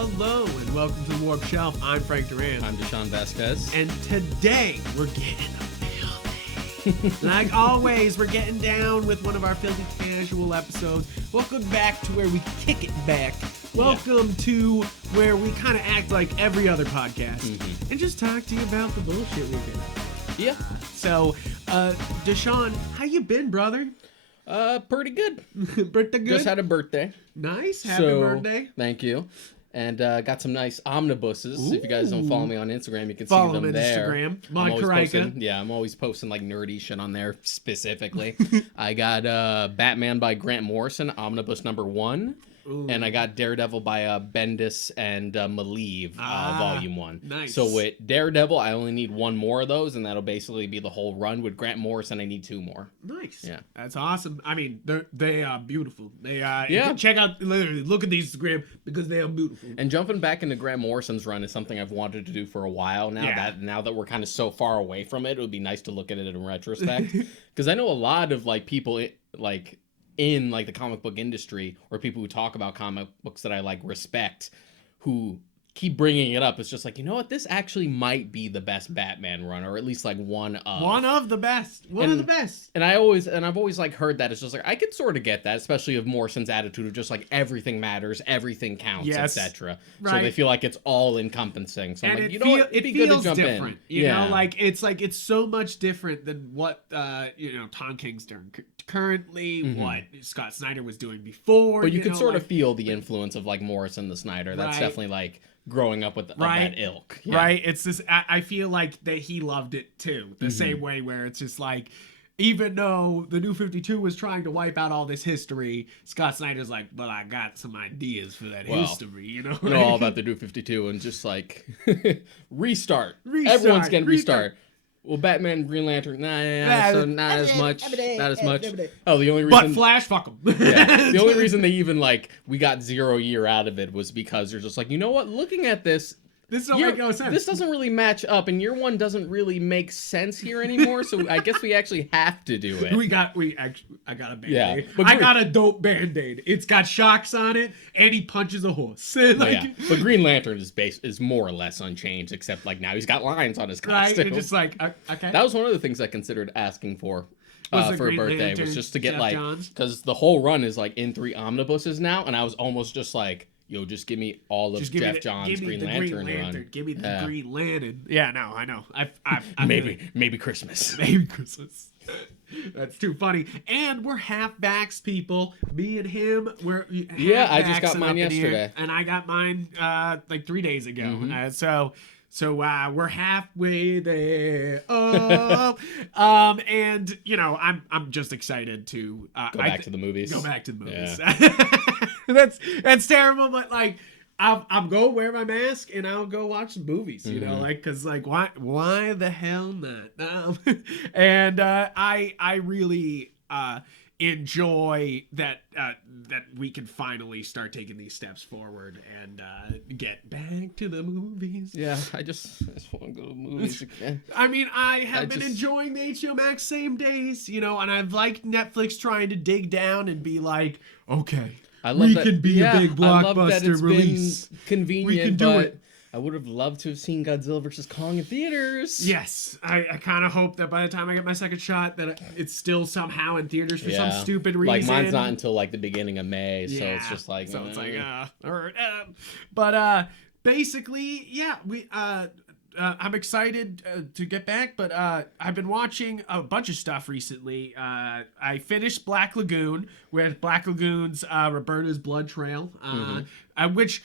Hello and welcome to the Warp Shelf. I'm Frank Duran. I'm Deshaun Vasquez. And today we're getting filthy. Like always, we're getting down with one of our filthy casual episodes. Welcome back to where we kick it back. Welcome to where we kind of act like every other podcast and just talk to you about the bullshit we get. Yeah. So, Deshaun, how you been, brother? Pretty good. Pretty good? Just had a birthday. Nice. Happy birthday. Thank you. And got some nice omnibuses. Ooh. If you guys don't follow me on Instagram, you can Follow see them there. Instagram. I'm always posting like nerdy shit on there specifically. I got Batman by Grant Morrison, omnibus number 1. Ooh. And I got Daredevil by Bendis and Maleev, volume 1. Nice. So with Daredevil, I only need 1 more of those, and that'll basically be the whole run. With Grant Morrison, I need 2 more. Nice. Yeah. That's awesome. I mean, they are beautiful. You can check out, literally, look at the Instagram because they are beautiful. And jumping back into Grant Morrison's run is something I've wanted to do for a while now. Yeah. Now that we're kind of so far away from it, it would be nice to look at it in retrospect. Because I know a lot of like people in like the comic book industry, or people who talk about comic books that I like respect, who keep bringing it up. It's just like, you know what, this actually might be the best Batman run, or at least like one of the best. One of the best. And I've always like heard that. It's just like, I could sort of get that, especially of Morrison's attitude of just like everything matters, everything counts, etc. Right. So they feel like it's all encompassing. So and I'm like, you know what, it'd be good to jump different, in. You know, like it's so much different than what Tom King's doing currently, what Scott Snyder was doing before. But you could sort of feel the influence of like Morrison the Snyder. That's definitely like growing up with that ilk. Yeah. Right. It's just, I feel like that he loved it too. The same way where it's just like, even though the New 52 was trying to wipe out all this history, Scott Snyder's like, but I got some ideas for that history, you know? You know all about the New 52 and just like, restart. Everyone's getting restart. Well, Batman, Green Lantern, so not as much. Oh, the only reason. But Flash, fuck them. Yeah, the only reason they even we got 0 year out of it was because they're just like, you know what? Looking at this don't make no sense. This doesn't really match up, and year 1 doesn't really make sense here anymore. So I guess we actually have to do it. I got a Band-Aid. Yeah, I got a dope Band-Aid. It's got shocks on it, and he punches a horse. But Green Lantern is more or less unchanged, except like now he's got lines on his costume. Right, just like, okay. That was one of the things I considered asking for a birthday, Lantern, was just to get Jeff because the whole run is like in 3 omnibuses now, and I was almost just like, yo, just give me all of Jeff Johns' Green Lantern run. Give me the Green Lantern. Yeah, no, I know. Maybe Christmas. Maybe Christmas. That's too funny. And we're half-backs, people. Me and him, we're I just got mine yesterday. And I got mine like 3 days ago. So we're halfway there. And I'm just excited to go back to the movies. Go back to the movies. Yeah. that's terrible, but like I'll go wear my mask and I'll go watch some movies, you know, like, cause like why the hell not? And I really enjoy that we can finally start taking these steps forward and get back to the movies. Yeah, I just want to go to the movies again. I mean, I have been enjoying the HBO Max same days, you know, and I've liked Netflix trying to dig down and be like, okay, we can be a big blockbuster release. Been convenient, we can do it. I would have loved to have seen Godzilla vs. Kong in theaters. Yes. I kind of hope that by the time I get my second shot that it's still somehow in theaters for some stupid reason. Like, mine's not until like the beginning of May, so it's just like... So it's like, But basically, I'm excited to get back, but I've been watching a bunch of stuff recently. I finished Black Lagoon with Black Lagoon's Roberta's Blood Trail, which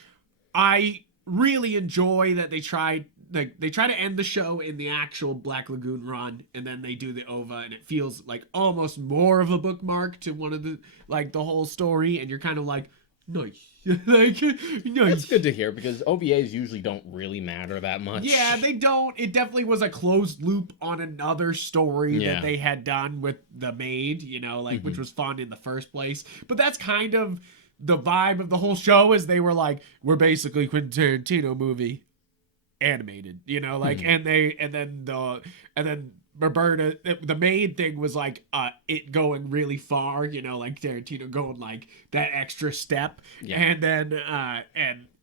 I really enjoy that they try to end the show in the actual Black Lagoon run, and then they do the OVA, and it feels like almost more of a bookmark to one of the whole story, and you're kind of like, nice. Nice. That's good to hear, because OVAs usually don't really matter that much. Yeah, they don't. It definitely was a closed loop on another story that they had done with the Maid, you know, which was fun in the first place. But that's kind of the vibe of the whole show, is they were like, we're basically Quentin Tarantino movie animated, you know, and then Roberta, the main thing was like it going really far, you know, like Tarantino going like that extra step, Yeah. and then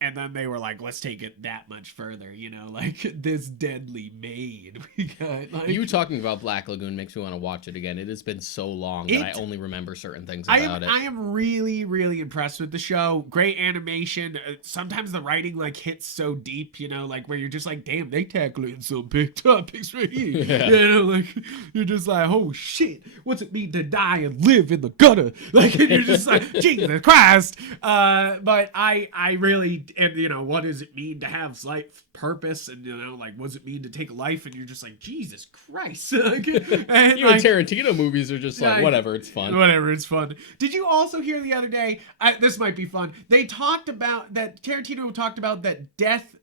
and then they were like, let's take it that much further, you know, like this deadly maid we got. Like, You talking about Black Lagoon makes me want to watch it again. It has been so long that I only remember certain things about it. I am really, really impressed with the show. Great animation. Sometimes the writing like hits so deep, you know, like where you're just like, damn, they tackling some big topics right here. Yeah. You know, like you're just like, oh shit, what's it mean to die and live in the gutter? Like, and you're just like, Jesus Christ. But I really, and you know, what does it mean to have life purpose? And you know, like, what does it mean to take life? And you're just like, Jesus Christ. Like, and You know, Tarantino movies are just like, whatever, it's fun. Whatever, it's fun. Did you also hear the other day? This might be fun. They talked about that. Tarantino talked about that death.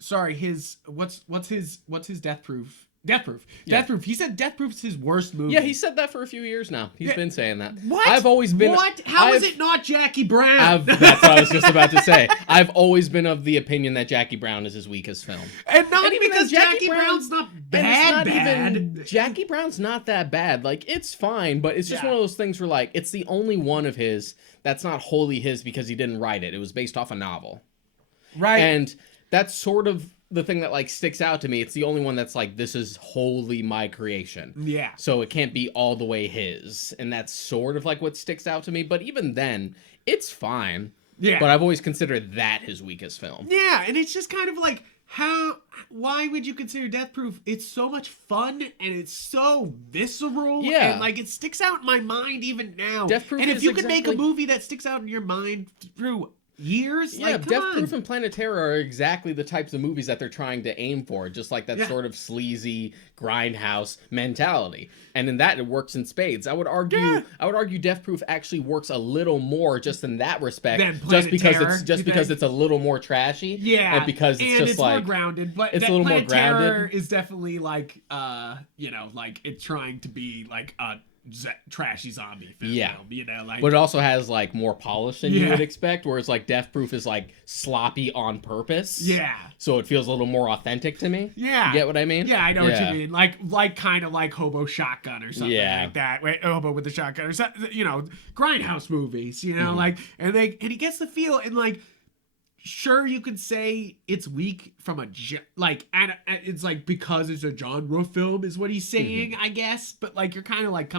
Sorry, his what's his Death Proof? Death Proof. Yeah. Death Proof. He said Death Proof's his worst movie. Yeah, he said that for a few years now. He's been saying that. What? I've always been. What? How is it not Jackie Brown? That's what I was just about to say. I've always been of the opinion that Jackie Brown is his weakest film. And not even because then, Jackie Brown's not bad. Jackie Brown's not that bad. Like, it's fine, but it's just one of those things where, like, it's the only one of his that's not wholly his because he didn't write it. It was based off a novel. Right. And that's sort of the thing that, like, sticks out to me. It's the only one that's like, this is wholly my creation. Yeah. So it can't be all the way his. And that's sort of like what sticks out to me. But even then, it's fine. Yeah. But I've always considered that his weakest film. Yeah, and it's just kind of like, why would you consider Death Proof? It's so much fun and it's so visceral. Yeah. And like it sticks out in my mind even now. Death Proof and if is you could make a exactly- movie that sticks out in your mind through years, Yeah, like, come Death on. Proof and Planet Terror are exactly the types of movies that they're trying to aim for, just like that sort of sleazy grindhouse mentality. And in that, it works in spades. I would argue Death Proof actually works a little more just in that respect, Than Planet Terror, because it's a little more trashy. Yeah, and because it's just it's like more grounded. But it's a little more Planet Terror grounded. is definitely like, you know, like it's trying to be like a trashy zombie film. Yeah. You know, like. But it also has like more polish than you Yeah. would expect, whereas like Death Proof is like sloppy on purpose. Yeah. So it feels a little more authentic to me. Yeah. You get what I mean? Yeah, I know what you mean. Like kind of like Hobo Shotgun or something like that. Wait, Hobo with the Shotgun or something, you know, grindhouse movies, you know, like and he gets the feel and like sure you could say it's weak from and it's like because it's a genre film is what he's saying, I guess, but like you're kind of like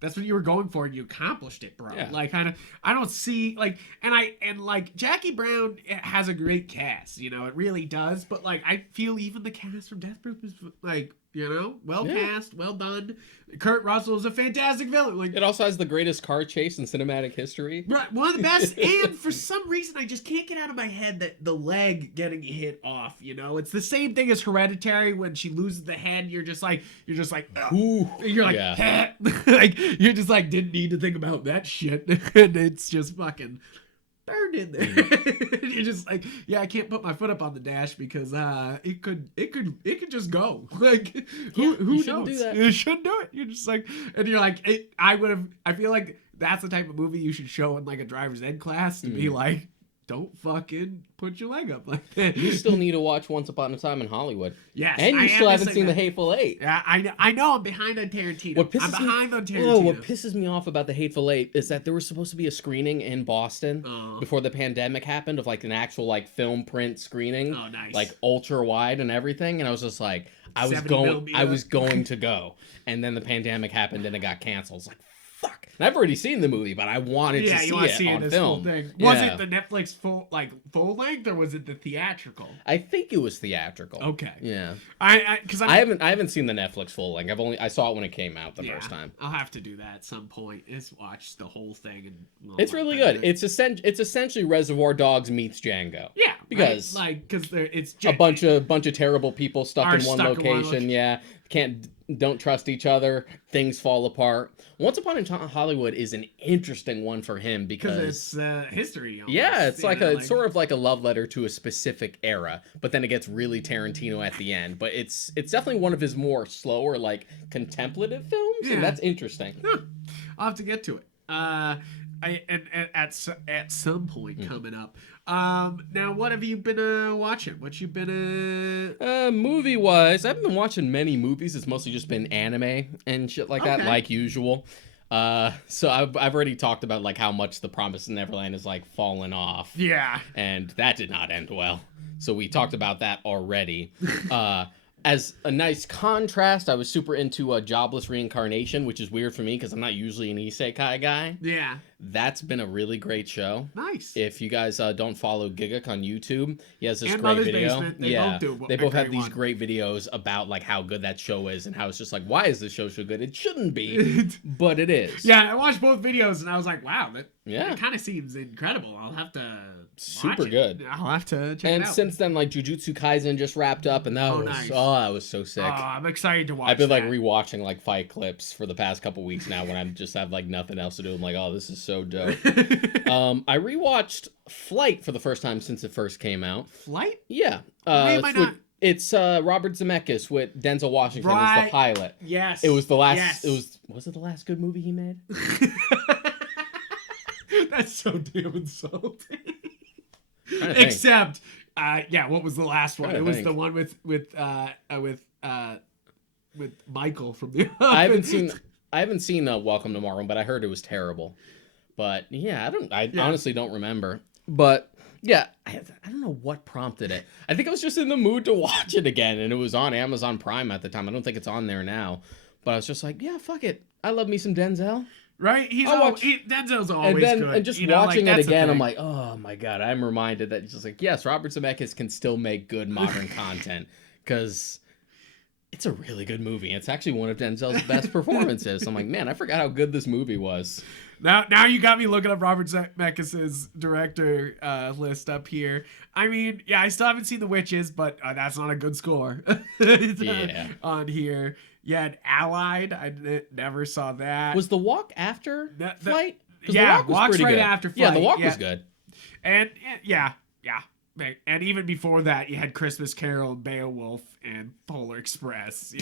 that's what you were going for and you accomplished it, bro. Yeah. Like I don't see like and like Jackie Brown has a great cast, you know, it really does, but like I feel even the cast from Death Proof is like, you know, well cast, well done. Kurt Russell is a fantastic villain. Like It also has the greatest car chase in cinematic history. right, one of the best. And for some reason, I just can't get out of my head that the leg getting hit off. You know, it's the same thing as Hereditary when she loses the head. You're just like, Ooh. you're like, Yeah. like you're just like, didn't need to think about that shit, and it's just fucking burned in there. You're just like, yeah, I can't put my foot up on the dash because it could just go. Like who you knows? shouldn't do that. You shouldn't do it. You're just like, and you're like, I feel like that's the type of movie you should show in like a driver's ed class to be like, don't fucking put your leg up like that. You still need to watch Once Upon a Time in Hollywood. Yes, And I you am still haven't missing seen that. The Hateful Eight. Yeah, I know I'm behind on Tarantino. I'm behind on Tarantino. What pisses me off about The Hateful Eight is that there was supposed to be a screening in Boston before the pandemic happened of like an actual like film print screening. Oh, nice. Like ultra wide and everything. And I was just like, I was 70 millimeter. going to go. And then the pandemic happened and it got canceled. It's like, fuck. And I've already seen the movie, but I wanted to see it on film. Full thing. Yeah. Was it the Netflix full length or was it the theatrical? I think it was theatrical. Okay. Yeah. I haven't seen the Netflix full length. I saw it when it came out the first time. I'll have to do that at some point. Is watch the whole thing and. It's really good. It's essentially Reservoir Dogs meets Django. Yeah, because because it's a bunch of terrible people stuck Are in one stuck in one location. Yeah, don't trust each other. Things fall apart. Once Upon a Hollywood is an interesting one for him because it's history. Almost, yeah, it's like it's sort of like a love letter to a specific era, but then it gets really Tarantino at the end. But it's definitely one of his more slower, like contemplative films, and that's interesting. Huh. I'll have to get to it. At some point coming up. Now what have you been watching? What you been Movie wise, I haven't been watching many movies. It's mostly just been anime and shit like that, like usual. So I've already talked about like how much The Promised Neverland is like fallen off. Yeah. And that did not end well. So we talked about that already. As a nice contrast, I was super into Jobless Reincarnation, which is weird for me because I'm not usually an isekai guy. Yeah. That's been a really great show. Nice. If you guys don't follow Gigak on YouTube, he has this and great Mother's video. Basement, they both have these one. great videos about like how good that show is and how it's just like, why is this show so good? It shouldn't be, but it is. Yeah, I watched both videos and I was like, wow, that it kind of seems incredible. I'll have to super good. I'll have to check it and out. since then, like Jujutsu Kaisen just wrapped up, and that that was so sick. Oh, I'm excited to watch. I've been like rewatching like fight clips for the past couple weeks now when I just have like nothing else to do. I'm like, oh, this is so dope. I rewatched Flight for the first time since it first came out. Flight? Yeah. It's Robert Zemeckis with Denzel Washington as the pilot. Yes. It was the last. Was it the last good movie he made? That's so damn insulting. Except, what was the last one? It was the one with Michael from the Office. I haven't seen Welcome to Tomorrow, but I heard it was terrible. But yeah, I honestly don't remember. But yeah, I don't know what prompted it. I think I was just in the mood to watch it again, and it was on Amazon Prime at the time. I don't think it's on there now. But I was just like, yeah, fuck it. I love me some Denzel. Right? Denzel's always good. And just watching it again, I'm like, oh my God. I'm reminded that it's just like, yes, Robert Zemeckis can still make good modern content. Because it's a really good movie. It's actually one of Denzel's best performances. So I'm like, man, I forgot how good this movie was. Now you got me looking up Robert Zemeckis' director list up here. I mean, yeah, I still haven't seen The Witches, but that's not a good score. On here. Yeah, Allied. I never saw that. Was The Walk after Flight? Yeah, The Walk's right after Flight. Yeah, The Walk was good. And yeah. And even before that, you had Christmas Carol, Beowulf, and Polar Express.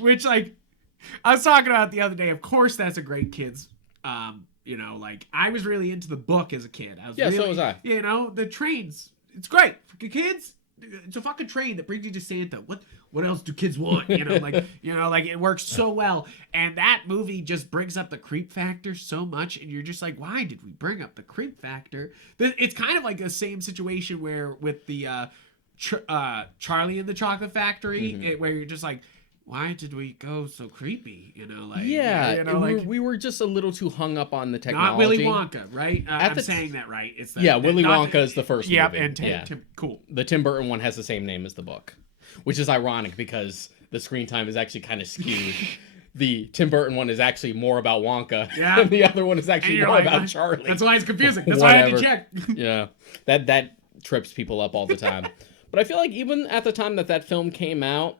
Which I was talking about the other day. Of course, that's a great kids. I was really into the book as a kid. So was I. The trains. It's great for kids. It's a fucking train that brings you to Santa. What else do kids want? It works so well. And that movie just brings up the creep factor so much, and you're just like, why did we bring up the creep factor? It's kind of like the same situation where with the Charlie and the Chocolate Factory, where you're just like, why did we go so creepy? We were just a little too hung up on the technology. Not Willy Wonka, right? I'm saying that right. It's Willy Wonka is the first movie. And Tim, cool. The Tim Burton one has the same name as the book, which is ironic because the screen time is actually kind of skewed. The Tim Burton one is actually more about Wonka, and the other one is actually more about Charlie. That's why it's confusing. That's why I had to check. Yeah, that trips people up all the time. But I feel like even at the time that film came out,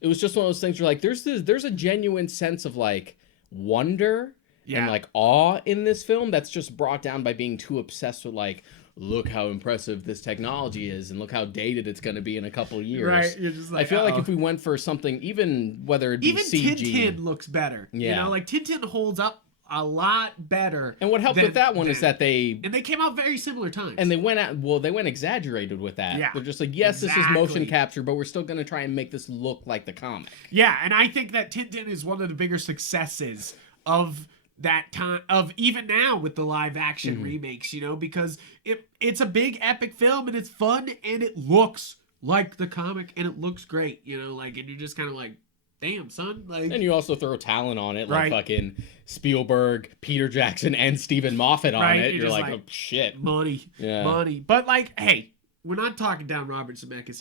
it was just one of those things where like there's a genuine sense of like wonder and like awe in this film that's just brought down by being too obsessed with like, look how impressive this technology is and look how dated it's going to be in a couple of years. Right, you're just like, I feel like if we went for something, even whether it be CG, Tintin looks better. Yeah, Tintin holds up a lot better. And what helped with that one is that they came out very similar times. And they went exaggerated with that. Yeah. They're just like, yes, this is motion capture, but we're still going to try and make this look like the comic. Yeah, and I think that Tintin is one of the bigger successes of that time, of even now with the live action remakes, because it's a big epic film and it's fun and it looks like the comic and it looks great, and you're just kind of like, damn, son. And you also throw talent on it, like fucking Spielberg, Peter Jackson, and Stephen Moffat on it. You're like, oh, shit. Money. But, hey, we're not talking down Robert Zemeckis.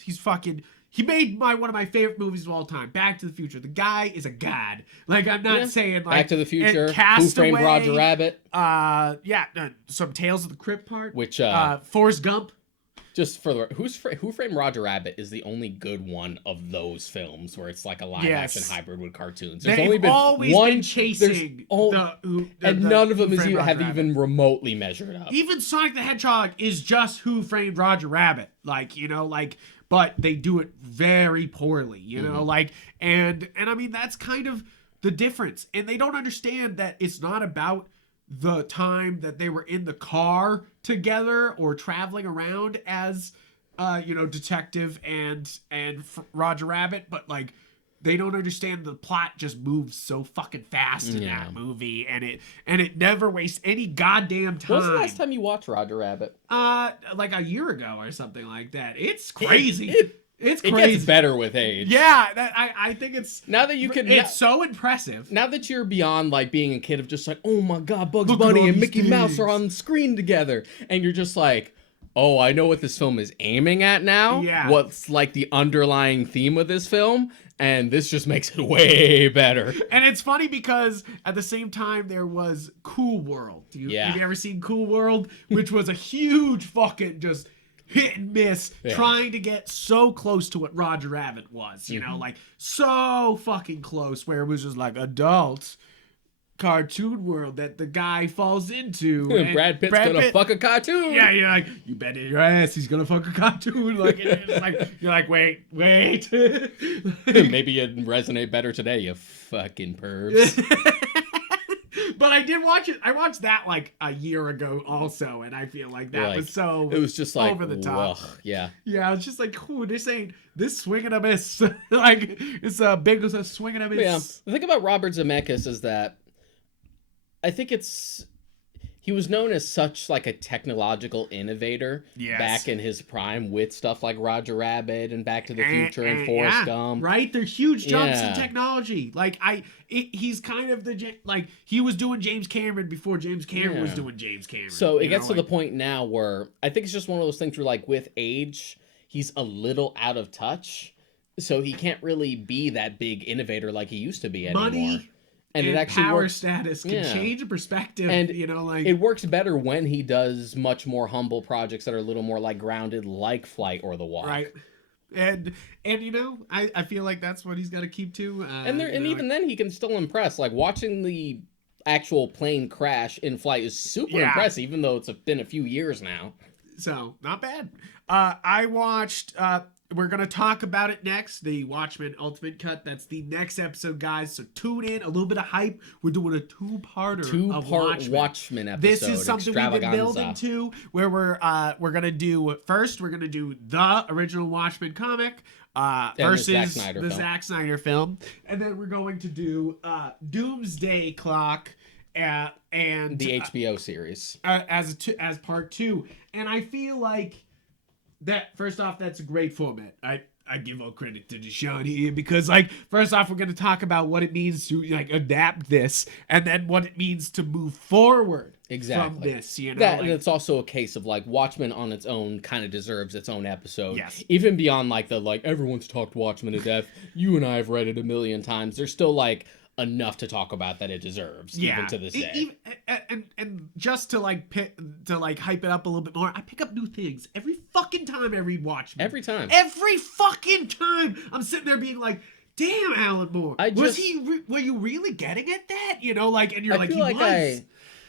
He made one of my favorite movies of all time, Back to the Future. The guy is a god. I'm not saying, Back to the Future, Who Framed Roger Rabbit. Some Tales of the Crypt part. Which, Forrest Gump. Just for the Who Framed Roger Rabbit is the only good one of those films where it's like a live action hybrid with cartoons. There's only been one chasing and none of them have even remotely measured up. Even Sonic the Hedgehog is just Who Framed Roger Rabbit, but they do it very poorly, and I mean that's kind of the difference, and they don't understand that it's not about the time that they were in the car together or traveling around as Detective and Roger Rabbit, but like they don't understand the plot just moves so fucking fast in that movie, and it never wastes any goddamn time. When was the last time you watched Roger Rabbit? Like a year ago or something like that. It's crazy. It's crazy. It gets better with age. Yeah, I think it's now that you can. It's so impressive. Now that you're beyond like being a kid of just like, oh my god, Bugs Bunny and Mickey Mouse are on the screen together, and you're just like, oh, I know what this film is aiming at now. Yeah. What's like the underlying theme of this film, and this just makes it way better. And it's funny because at the same time there was Cool World. Have you ever seen Cool World? Which was a huge fucking just hit and miss, trying to get so close to what Roger Rabbit was, you know, like so fucking close, where it was just like adult cartoon world that the guy falls into. Brad Pitt's gonna fuck a cartoon. Yeah, you're like, you bet in your ass he's gonna fuck a cartoon. Like, it's like you're like, wait. Maybe it'd resonate better today, you fucking pervs. But I did watch it. I watched that like a year ago also, and I feel like that was so. It was just like over the top. Yeah. Yeah, I was just like, ooh, this swing and a miss. Like it's a big swing and a miss. Yeah. The thing about Robert Zemeckis is that I think he was known as such like a technological innovator back in his prime with stuff like Roger Rabbit and Back to the Future and Forrest Gump. Right? They're huge jumps in technology. Like he's kind of he was doing James Cameron before James Cameron was doing James Cameron. So it gets to the point now where I think it's just one of those things where like with age, he's a little out of touch. So he can't really be that big innovator like he used to be anymore. Money and it actually power status can change a perspective, and it works better when he does much more humble projects that are a little more like grounded, like Flight or The Walk. Right. And I feel like that's what he's got to keep to. Even then he can still impress. Like watching the actual plane crash in Flight is super impressive, even though it's been a few years now. So not bad. I watched. We're going to talk about it next, the Watchmen Ultimate Cut. That's the next episode, guys. So tune in, a little bit of hype. We're doing a two-parter of Watchmen episode. This is something we've been building to, where we're going to do, first, we're going to do the original Watchmen comic versus the Zack Snyder film. And then we're going to do Doomsday Clock and the HBO series as part 2. And I feel like that, first off, that's a great format. I give all credit to Deshaun here because, like, first off, we're going to talk about what it means to, like, adapt this and then what it means to move forward from this, and it's also a case of, like, Watchmen on its own kind of deserves its own episode. Yes. Even beyond, like, everyone's talked Watchmen to death. You and I have read it a million times. There's still, like, enough to talk about that it deserves, even to this day. And just to hype it up a little bit more, I pick up new things every fucking time I read Watchmen. Every fucking time I'm sitting there being like, damn, Alan Moore, were you really getting at that? And you're like, he was.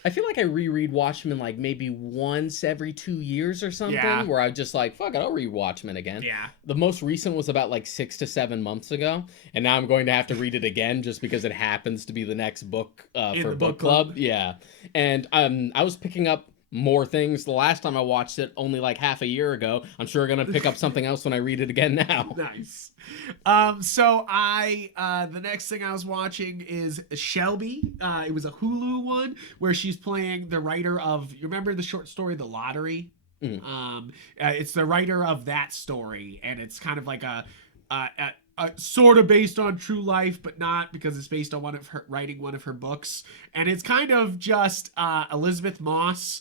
I feel like I reread Watchmen like maybe once every 2 years or something, where I just like, fuck it, I'll read Watchmen again. Yeah. The most recent was about like 6 to 7 months ago, and now I'm going to have to read it again just because it happens to be the next book for book club. Yeah. And I was picking up more things the last time I watched it, only like half a year ago. I'm sure I'm going to pick up something else when I read it again now. Nice. So the next thing I was watching is Shelby. It was a Hulu one where she's playing the writer of, you remember the short story, The Lottery? It's the writer of that story, and it's kind of like a sort of based on true life, but not, because it's based on one of her books. And it's kind of just Elizabeth Moss.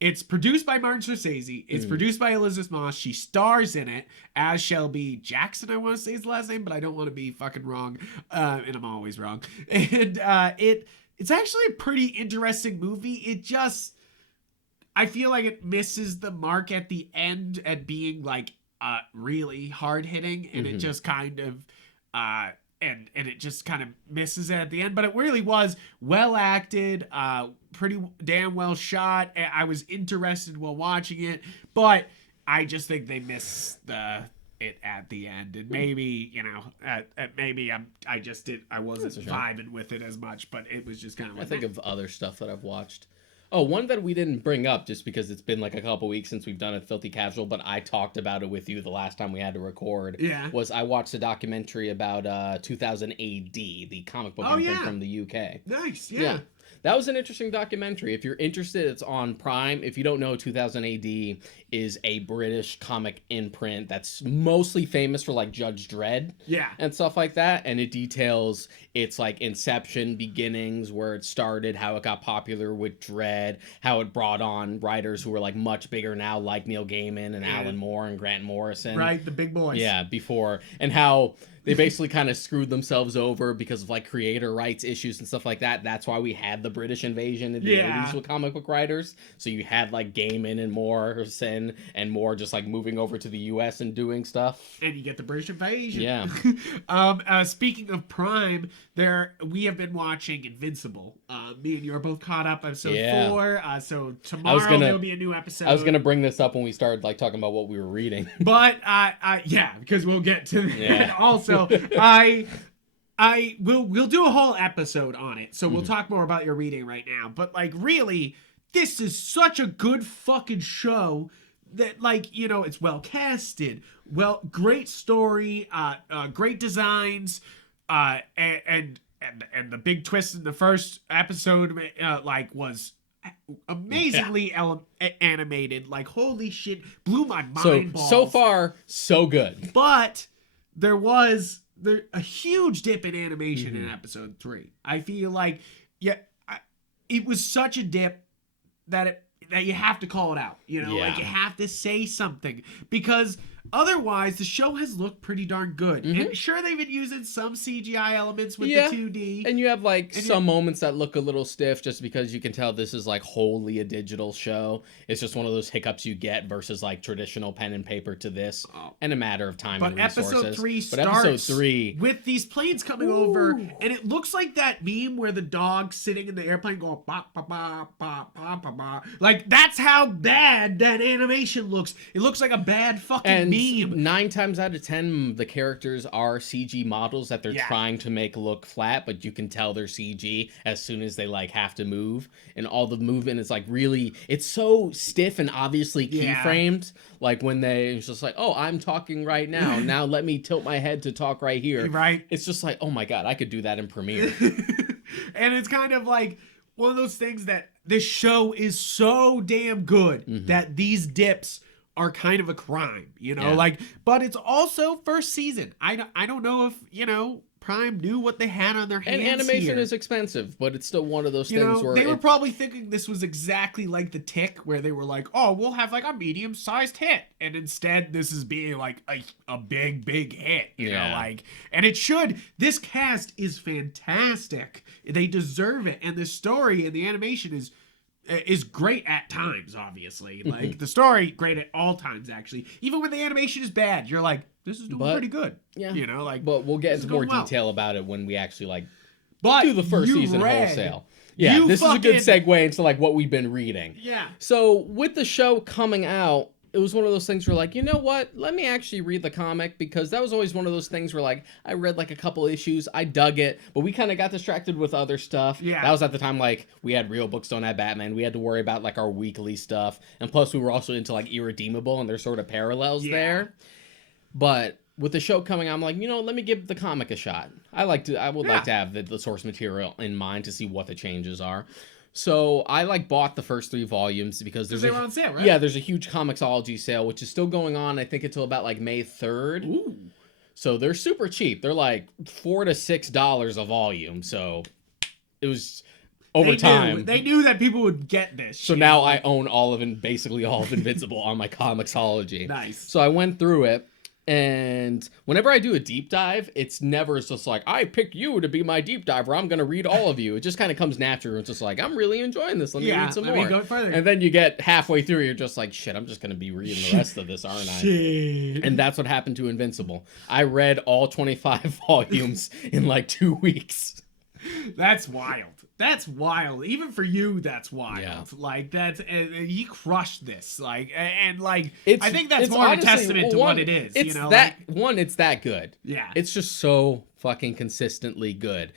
It's produced by Martin Scorsese. It's produced by Elizabeth Moss. She stars in it as Shelby Jackson, I want to say his last name, but I don't want to be fucking wrong. And I'm always wrong. And it's actually a pretty interesting movie. I feel like it misses the mark at the end at being like really hard hitting, and it just kind of and it just kind of misses it at the end, but it really was well acted, pretty damn well shot. I was interested while watching it, but I just think they miss the it at the end, and maybe maybe I wasn't vibing with it as much, but it was just kind of like, I think of other stuff that I've watched. Oh, one that we didn't bring up just because it's been like a couple weeks since we've done a Filthy Casual, but I talked about it with you the last time we had to record. Yeah. Was I watched a documentary about 2000 AD, the comic book imprint from the UK. Nice, yeah. That was an interesting documentary. If you're interested, it's on Prime. If you don't know, 2000 AD is a British comic imprint that's mostly famous for like Judge Dredd and stuff like that. And it details its like inception, beginnings, where it started, how it got popular with Dredd, how it brought on writers who were like much bigger now, like Neil Gaiman and Alan Moore and Grant Morrison. Right, the big boys. Yeah, before. And how they basically kind of screwed themselves over because of like creator rights issues and stuff like that. That's why we had the British invasion in the 80s with comic book writers. So you had like Gaiman and Morrison and more just like moving over to the US and doing stuff. And you get the British invasion. Yeah. Speaking of Prime, we have been watching Invincible. Me and you are both caught up episode 4. So tomorrow there'll be a new episode. I was gonna bring this up when we started like talking about what we were reading. But because we'll get to that also. We'll do a whole episode on it. So we'll talk more about your reading right now. But like really, this is such a good fucking show that like, it's well casted, great story, great designs, and the big twist in the first episode was amazingly animated. Like holy shit, blew my mind balls. So far so good. But there was a huge dip in animation in episode 3. I feel like it was such a dip that you have to call it out, like you have to say something, because otherwise the show has looked pretty darn good. And sure, they've been using some CGI elements with the 2D, and you have like some moments that look a little stiff just because you can tell this is like wholly a digital show. It's just one of those hiccups you get versus like traditional pen and paper to this, and a matter of time and resources. But episode 3 with these planes coming over, and it looks like that meme where the dog sitting in the airplane going ba ba ba ba ba ba ba. Like that's how bad that animation looks. It looks like a bad fucking meme. 9 times out of 10, the characters are CG models that they're trying to make look flat, but you can tell they're CG as soon as they like have to move, and all the movement is like really, it's so stiff and obviously keyframed. Like when it's just like, oh, I'm talking right now. Now let me tilt my head to talk right here. Right. It's just like, oh my god, I could do that in Premiere. And it's kind of like one of those things that this show is so damn good that these dips are kind of a crime, but it's also first season. I don't know if, Prime knew what they had on their hands. And animation here. is expensive, but it's still one of those things where they were probably thinking this was exactly like The Tick, where they were like, oh, we'll have like a medium-sized hit, and instead this is being like a big hit, and it should. This cast is fantastic. They deserve it, and the story and the animation is great at times, obviously. Like the story, great at all times, actually. Even when the animation is bad, you're like, this is doing pretty good. Yeah. But we'll get into more detail about it when we actually do the first season wholesale. Yeah, this is a good segue into like what we've been reading. Yeah. So with the show coming out, it was one of those things where like, you know what? Let me actually read the comic, because that was always one of those things where like I read like a couple issues, I dug it, but we kind of got distracted with other stuff. Yeah. That was at the time like we had Real Books Don't Have Batman. We had to worry about like our weekly stuff, and plus we were also into like Irredeemable, and there's sort of parallels there. But with the show coming out, I'm like, let me give the comic a shot. I would like to have the source material in mind to see what the changes are. So I bought the first 3 volumes because they were on sale, right? Yeah, there's a huge Comixology sale, which is still going on, I think, until about like May 3rd. Ooh. So they're super cheap. They're like $4 to $6 a volume. So it was over time. They knew that people would get this. So now I own basically all of Invincible on my Comixology. Nice. So I went through it. And whenever I do a deep dive, it's never just like, I pick you to be my deep diver, I'm going to read all of you. It just kind of comes natural. It's just like, I'm really enjoying this. Let me read some more. Let me go further. And then you get halfway through, you're just like, shit, I'm just going to be reading the rest of this, aren't I? Shit. And that's what happened to Invincible. I read all 25 volumes in like 2 weeks. That's wild. That's wild. Even for you, that's wild. Yeah. Like that's he crushed this. Like and like It's, I think that's it's more honestly, of a testament to one, what it is. It's You know, that like, one. It's that good. yeah, It's just so fucking consistently good.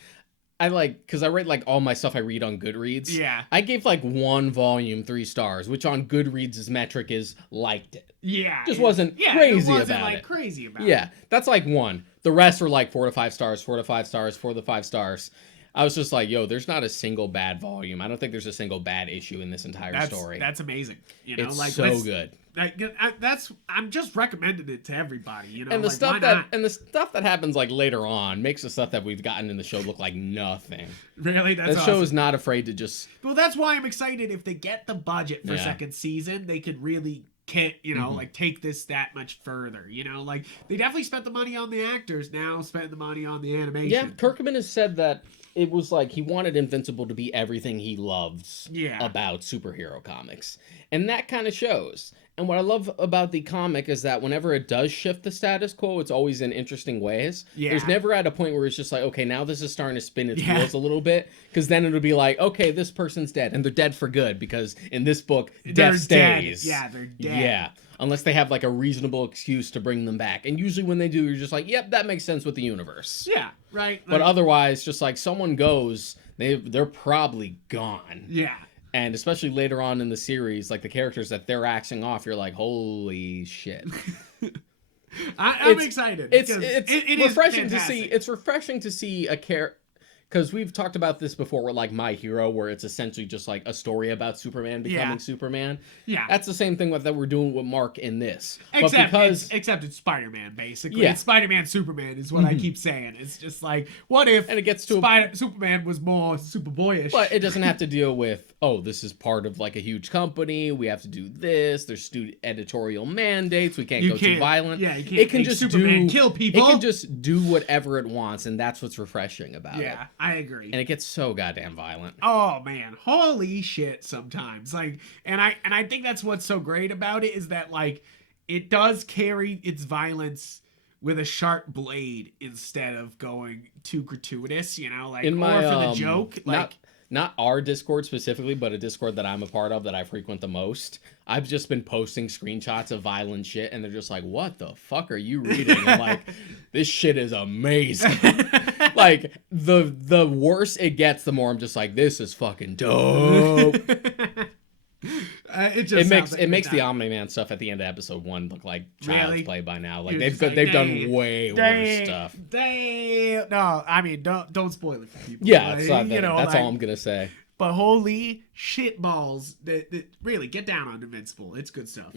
I like because I rate like all my stuff I read on Goodreads. yeah, I gave like one volume 3 stars, which on Goodreads' metric is liked it. yeah. Just wasn't yeah, crazy it wasn't about like it. crazy about Yeah, that's like one. The rest were like 4 to 5 stars, 4 to 5 stars, 4 to 5 stars. I was just like, yo, there's not a single bad volume. I don't think there's a single bad issue in this entire story. That's amazing. You know, It's like so good. I'm just recommending it to everybody. You know, And the like, stuff why that not? and the stuff that happens like later on makes the stuff that we've gotten in the show look like nothing. Really, that's The awesome. show is not afraid to just Well, that's why I'm excited. If they get the budget for Yeah. second season, they could really like take this that much further. You know, like they definitely spent the money on the actors. Now spend the money on the animation. Yeah, Kirkman has said that it was like he wanted Invincible to be everything he loves Yeah. about superhero comics. And that kind of shows. And what I love about the comic is that whenever it does shift the status quo, it's always in interesting ways. Yeah. There's never at a point where it's just like, okay, now this is starting to spin its Yeah. wheels a little bit. Because then it'll be like, okay, this person's dead. And they're dead for good. Because in this book, They're death dead. stays. Yeah, they're dead. Yeah. Unless they have like a reasonable excuse to bring them back. And usually when they do, you're just like, yep, that makes sense with the universe. Yeah, right. But Like, otherwise, just like someone goes, they're probably gone. yeah. And especially later on in the series, like the characters that they're axing off, you're like, holy shit. I'm It's- excited. It's because it's it is refreshing to see. fantastic. It's refreshing to see a character. Because we've talked about this before with like My Hero, where it's essentially just like a story about Superman becoming Yeah. Superman. Yeah. That's the same thing that we're doing with Mark in this. Except, but because it's Spider-Man, basically. Yeah. It's Spider-Man Superman is what I keep saying. It's just like, what if and it gets to Superman was more Superboyish? But it doesn't have to deal with, oh, this is part of like a huge company. We have to do this. There's editorial mandates. We can't go too violent. Yeah, you can't It can make just Superman do kill people. It can just do whatever it wants, and that's what's refreshing about it. Yeah, I agree. And it gets so goddamn violent. Oh man, holy shit! Sometimes, like, and I think that's what's so great about it is that like it does carry its violence with a sharp blade instead of going too gratuitous. You know, like In my, or for the joke, like. Not our Discord specifically, but a Discord that I'm a part of that I frequent the most. I've just been posting screenshots of violent shit, and they're just like, "What the fuck are you reading?" I'm like, "This shit is amazing." Like the worse it gets, the more I'm just like, "This is fucking dope." It makes the Omni-Man stuff at the end of episode 1 look like child's play by now. Like You're they've done way worse stuff. No, I mean don't spoil it for people. Yeah, like, it's not that's like, all I'm gonna say. But holy shit balls! That really get down on Invincible. It's good stuff.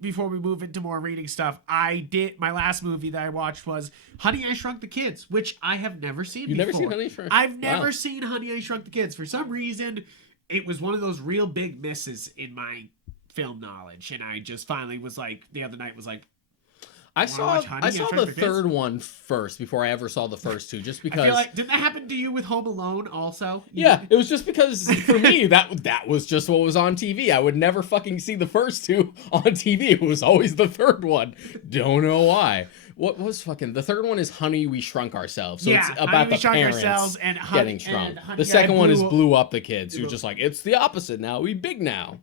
Before we move into more reading stuff, my last movie that I watched was Honey, I Shrunk the Kids, which I have never seen before. You've never seen Honey, I Shrunk? I've never Wow. seen Honey, I Shrunk the Kids. For some reason, it was one of those real big misses in my film knowledge, and I just finally was like, the other night was like, I saw Honey, I the Shrunk the Kids? third one first before I ever saw the first two, just because. I feel like, didn't that happen to you with Home Alone also? Yeah, it was just because for me that was just what was on TV. I would never fucking see the first two on TV. It was always the third one. Don't know why. What was fucking the third one is Honey, We Shrunk Ourselves. So it's about the parents and getting shrunk. Honey, The second one is Blew Blew Up the Kids. Who's just like, it's the opposite now. We big now.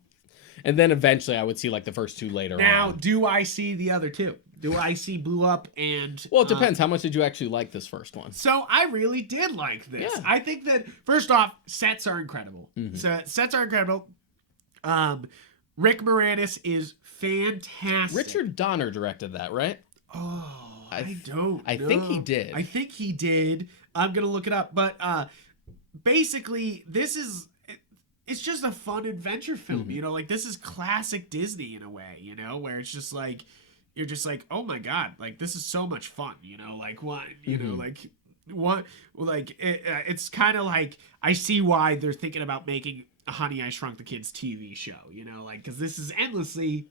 And then eventually I would see like the first two later Now, on. do I see the other two? Do I see Blew Up and... Well, it depends. How much did you actually like this first one? So I really did like this. Yeah. I think that, first off, sets are incredible. Mm-hmm. So sets are incredible. Rick Moranis is fantastic. Richard Donner directed that, right? Oh, I I think he did. I think he did. I'm gonna look it up. But basically, it's just a fun adventure film. Mm-hmm. You know, like this is classic Disney in a way. You know, where it's just like you're just like, oh my god, like this is so much fun. You know, like what you know, like what like it's kind of like I see why they're thinking about making a Honey, I Shrunk the Kids TV show. You know, like because this is endlessly.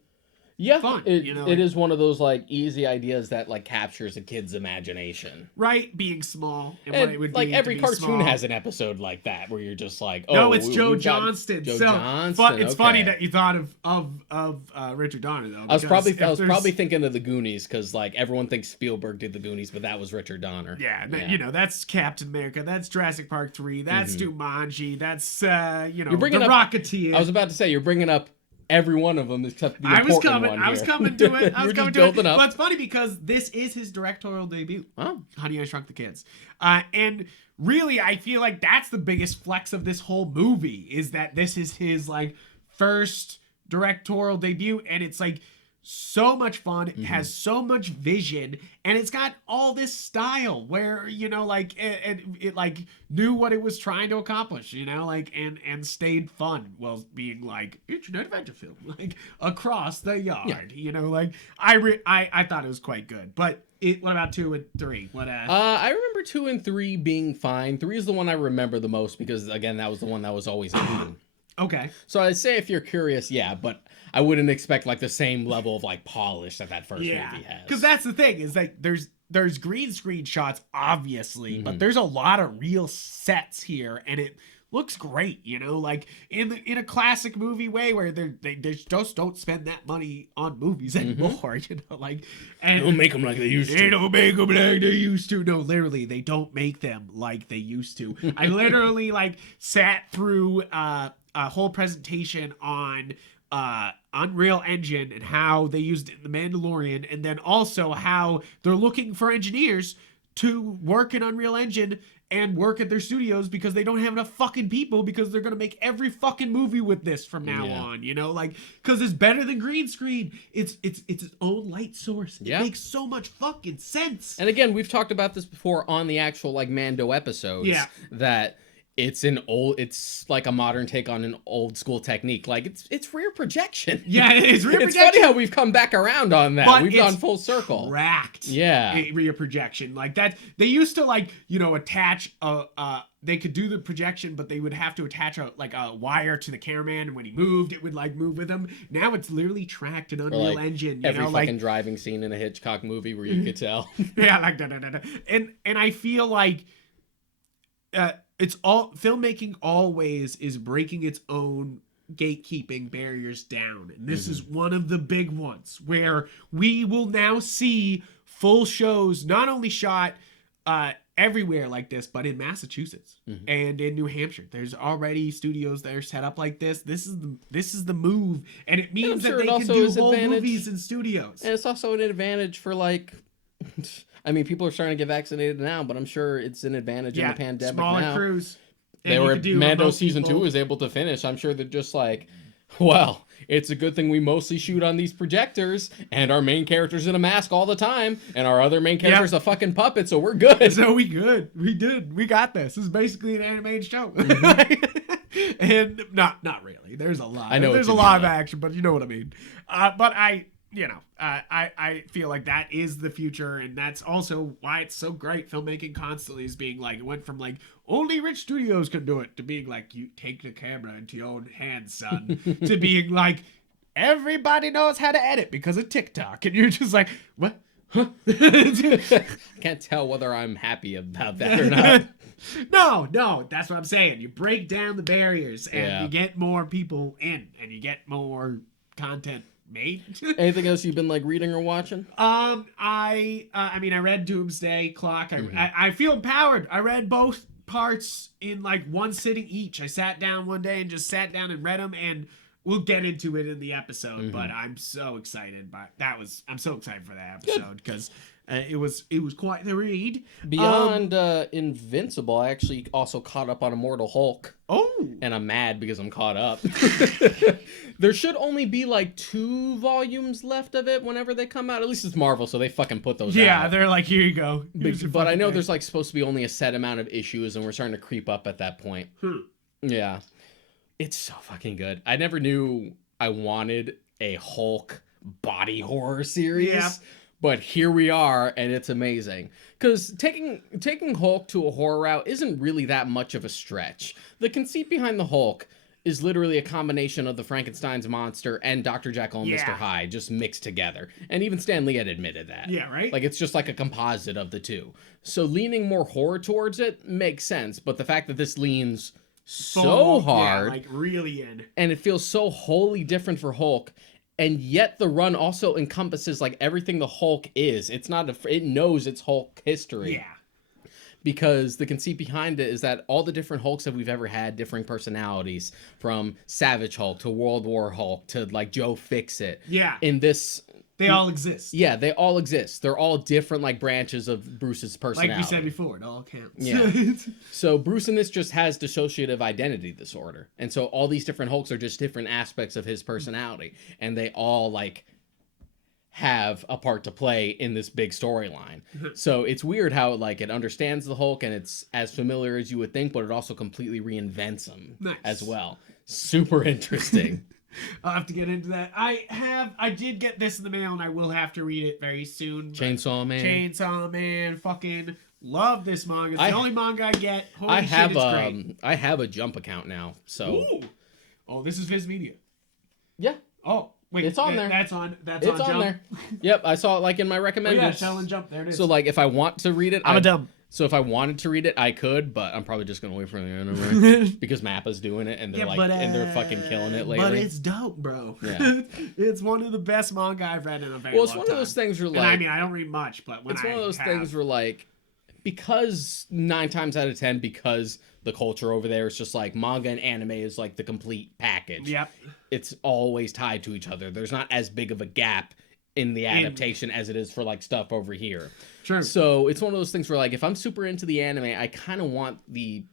Yeah, fun. it, You know, it like, is one of those like easy ideas that like captures a kid's imagination. right, being small and, what And it would like be every to be cartoon small. has an episode like that where you're just like, oh, No, it's Joe we've got Johnston. Joe So Johnston. it's Okay. funny that you thought of Richard Donner though. I was because probably thinking of the Goonies because like everyone thinks Spielberg did the Goonies, but that was Richard Donner. yeah, you know, that's Captain America, that's Jurassic Park 3, that's Jumanji, that's you know, You're bringing the up- Rocketeer. I was about to say you're bringing up every one of them except the I was important coming. one I was here. coming to it. I You was were coming just to it. building up. But it's funny because this is his directorial debut. Oh. Honey, I Shrunk the Kids. And really, I feel like that's the biggest flex of this whole movie is that this is his like first directorial debut, and it's like so much fun. It has so much vision, and it's got all this style where, you know, like it like knew what it was trying to accomplish, you know, like and stayed fun while being like it's an adventure film, like across the yard, you know, like I thought it was quite good. But what about 2 and 3? What I remember 2 and 3 being fine. 3 is the one I remember the most because again that was the one that was always in. Okay. So I'd say if you're curious, yeah, but I wouldn't expect like the same level of like polish that first movie has. Because that's the thing is like there's green screen shots obviously, but there's a lot of real sets here, and it looks great. You know, like in a classic movie way where they just don't spend that money on movies anymore. You know, like and They don't make them like they used to. They don't make them like they used to. No, literally, they don't make them like they used to. I literally like sat through a whole presentation on Unreal Engine and how they used it in The Mandalorian, and then also how they're looking for engineers to work in Unreal Engine and work at their studios because they don't have enough fucking people because they're gonna make every fucking movie with this from now on, you know, like because it's better than green screen. It's its own light source. It makes so much fucking sense. And again, we've talked about this before on the actual like Mando episodes. Yeah. That it's like a modern take on an old school technique. Like it's rear projection. Yeah, it's rear It's projection. funny how we've come back around on that. But We've it's gone full circle. Tracked. Yeah. Rear projection. Like that. They used to like, you know, attach they could do the projection, but they would have to attach a wire to the cameraman, and when he moved, it would like move with him. Now it's literally tracked in Unreal Engine. You Every know, fucking like driving scene in a Hitchcock movie where you could tell. yeah, like da. And I feel like it's all filmmaking always is breaking its own gatekeeping barriers down, and this is one of the big ones where we will now see full shows not only shot everywhere like this, but in Massachusetts and in New Hampshire. There's already studios that are set up like this. This is the move, and it means that they can do whole movies in studios. And it's also an advantage for like I mean, people are starting to get vaccinated now, but I'm sure it's an advantage in the pandemic smaller now. crews. They were Mando season 2 was able to finish. I'm sure they're just like, well, it's a good thing we mostly shoot on these projectors, and our main character's in a mask all the time, and our other main character's a fucking puppet, so we're good. So we good. We did. We got this. This is basically an animated show. And not really. There's a lot. I know there's a lot of action, but you know what I mean. But I feel like that is the future, and that's also why it's so great. Filmmaking constantly is being like, it went from like only rich studios can do it to being like, you take the camera into your own hands, son, to being like, everybody knows how to edit because of TikTok, and you're just like, what? Huh? Can't tell whether I'm happy about that or not. No, that's what I'm saying. You break down the barriers, and you get more people in, and you get more content made. Anything else you've been like reading or watching? I mean, I read Doomsday Clock. I feel empowered. I read both parts in like one sitting each. I sat down one day and just sat down and read them, and we'll get into it in the episode. But I'm so excited. I'm so excited for that episode because it was quite the read. Beyond Invincible, I actually also caught up on Immortal Hulk. Oh, and I'm mad because I'm caught up. There should only be like 2 volumes left of it whenever they come out. At least it's Marvel, so they fucking put those out. Yeah, they're like, here you go. But I know there's like supposed to be only a set amount of issues, and we're starting to creep up at that point. Yeah. It's so fucking good. I never knew I wanted a Hulk body horror series. Yeah. But here we are, and it's amazing. Because taking Hulk to a horror route isn't really that much of a stretch. The conceit behind the Hulk is literally a combination of the Frankenstein's monster and Dr. Jekyll and Mr. Hyde just mixed together. And even Stan Lee had admitted that. Yeah, right? Like, it's just like a composite of the two. So leaning more horror towards it makes sense. But the fact that this leans so hard, like really in, and it feels so wholly different for Hulk, and yet the run also encompasses like everything the Hulk is. It's not it knows its Hulk history. Yeah. Because the conceit behind it is that all the different Hulks that we've ever had, differing personalities, from Savage Hulk to World War Hulk to like Joe Fix-It. Yeah. In this, they all exist. Yeah, they all exist. They're all different like branches of Bruce's personality. Like we said before, it all counts. Yeah. So Bruce in this just has dissociative identity disorder. And so all these different Hulks are just different aspects of his personality. And they all like have a part to play in this big storyline. So it's weird how like it understands the Hulk and it's as familiar as you would think, but it also completely reinvents him as well. Super interesting. I'll have to get into that. I did get this in the mail and I will have to read it very soon. Chainsaw Man. Fucking love this manga. It's the only manga I get. Holy shit, it's great. I have a Jump account now. So Ooh. Oh, this is Viz Media. Yeah. Oh. Wait, it's on there. That's on Jump. There. Yep, I saw it like in my recommended. Oh, yeah, Shell and Jump. There it is. So like, if I want to read it, I'm a dumb. So if I wanted to read it, I could, but I'm probably just gonna wait for the anime because Mappa's doing it and they're and they're fucking killing it lately. But it's dope, bro. Yeah. It's one of the best manga I've read in a very long time. Well, it's one of those things where like, and I mean, I don't read much, but when it's one of those things where like, because 9 times out of 10, because the culture over there is just like manga and anime is like the complete package. Yep. It's always tied to each other. There's not as big of a gap in the adaptation as it is for like stuff over here. True. So it's one of those things where like, if I'm super into the anime, I kind of want the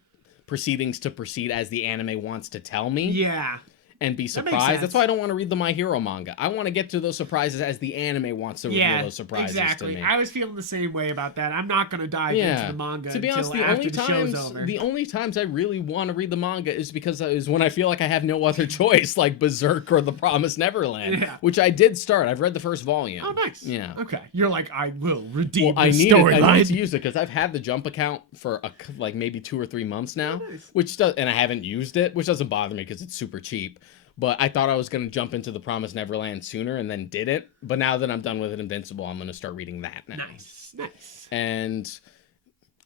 proceedings to proceed as the anime wants to tell me. Yeah. And be surprised. That's why I don't want to read the My Hero manga. I want to get to those surprises as the anime wants to reveal those surprises to me. I was feeling the same way about that. I'm not going to dive into the manga to be honest, after the show's over. The only times I really want to read the manga is when I feel like I have no other choice, like Berserk or The Promised Neverland, which I did start. I've read the first volume. Oh, nice. Yeah. Okay. You're like, I will redeem the I need storyline. to use it because I've had the Jump account for like maybe 2 or 3 months now, and I haven't used it, which doesn't bother me because it's super cheap. But I thought I was going to jump into The Promised Neverland sooner and then didn't. But now that I'm done with Invincible, I'm going to start reading that now. Nice. And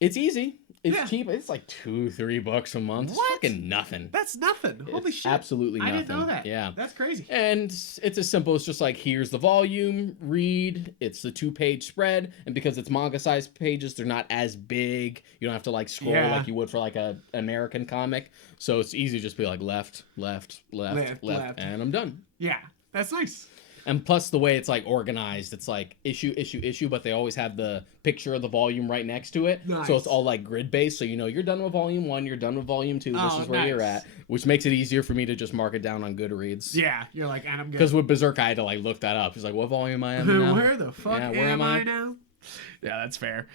it's easy. It's cheap. It's like $2-3 a month. What? It's fucking nothing. That's nothing. Holy shit. Absolutely nothing. I didn't know that. Yeah. That's crazy. And it's as simple as just like, here's the volume, read. It's the 2-page spread. And because it's manga-sized pages, they're not as big. You don't have to like scroll like you would for like an American comic. So it's easy to just be like left, and I'm done. Yeah. That's nice. And plus the way it's like organized, it's like issue, but they always have the picture of the volume right next to it. Nice. So it's all like grid based. So you're done with volume 1, you're done with volume 2. This is where you're at, which makes it easier for me to just mark it down on Goodreads. Yeah, you're like, and I'm good. Because with Berserk, I had to like look that up. It's like, what volume am I in now? Where the fuck am I now? Yeah, that's fair.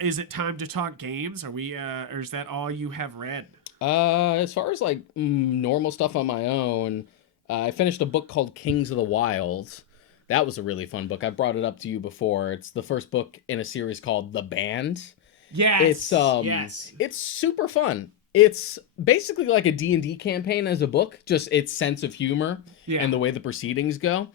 Is it time to talk games? Or is that all you have read? As far as like normal stuff on my own. I finished a book called Kings of the Wild. That was a really fun book. I brought it up to you before. It's the first book in a series called The Band. Yes. It's super fun. It's basically like a D&D campaign as a book, just its sense of humor and the way the proceedings go.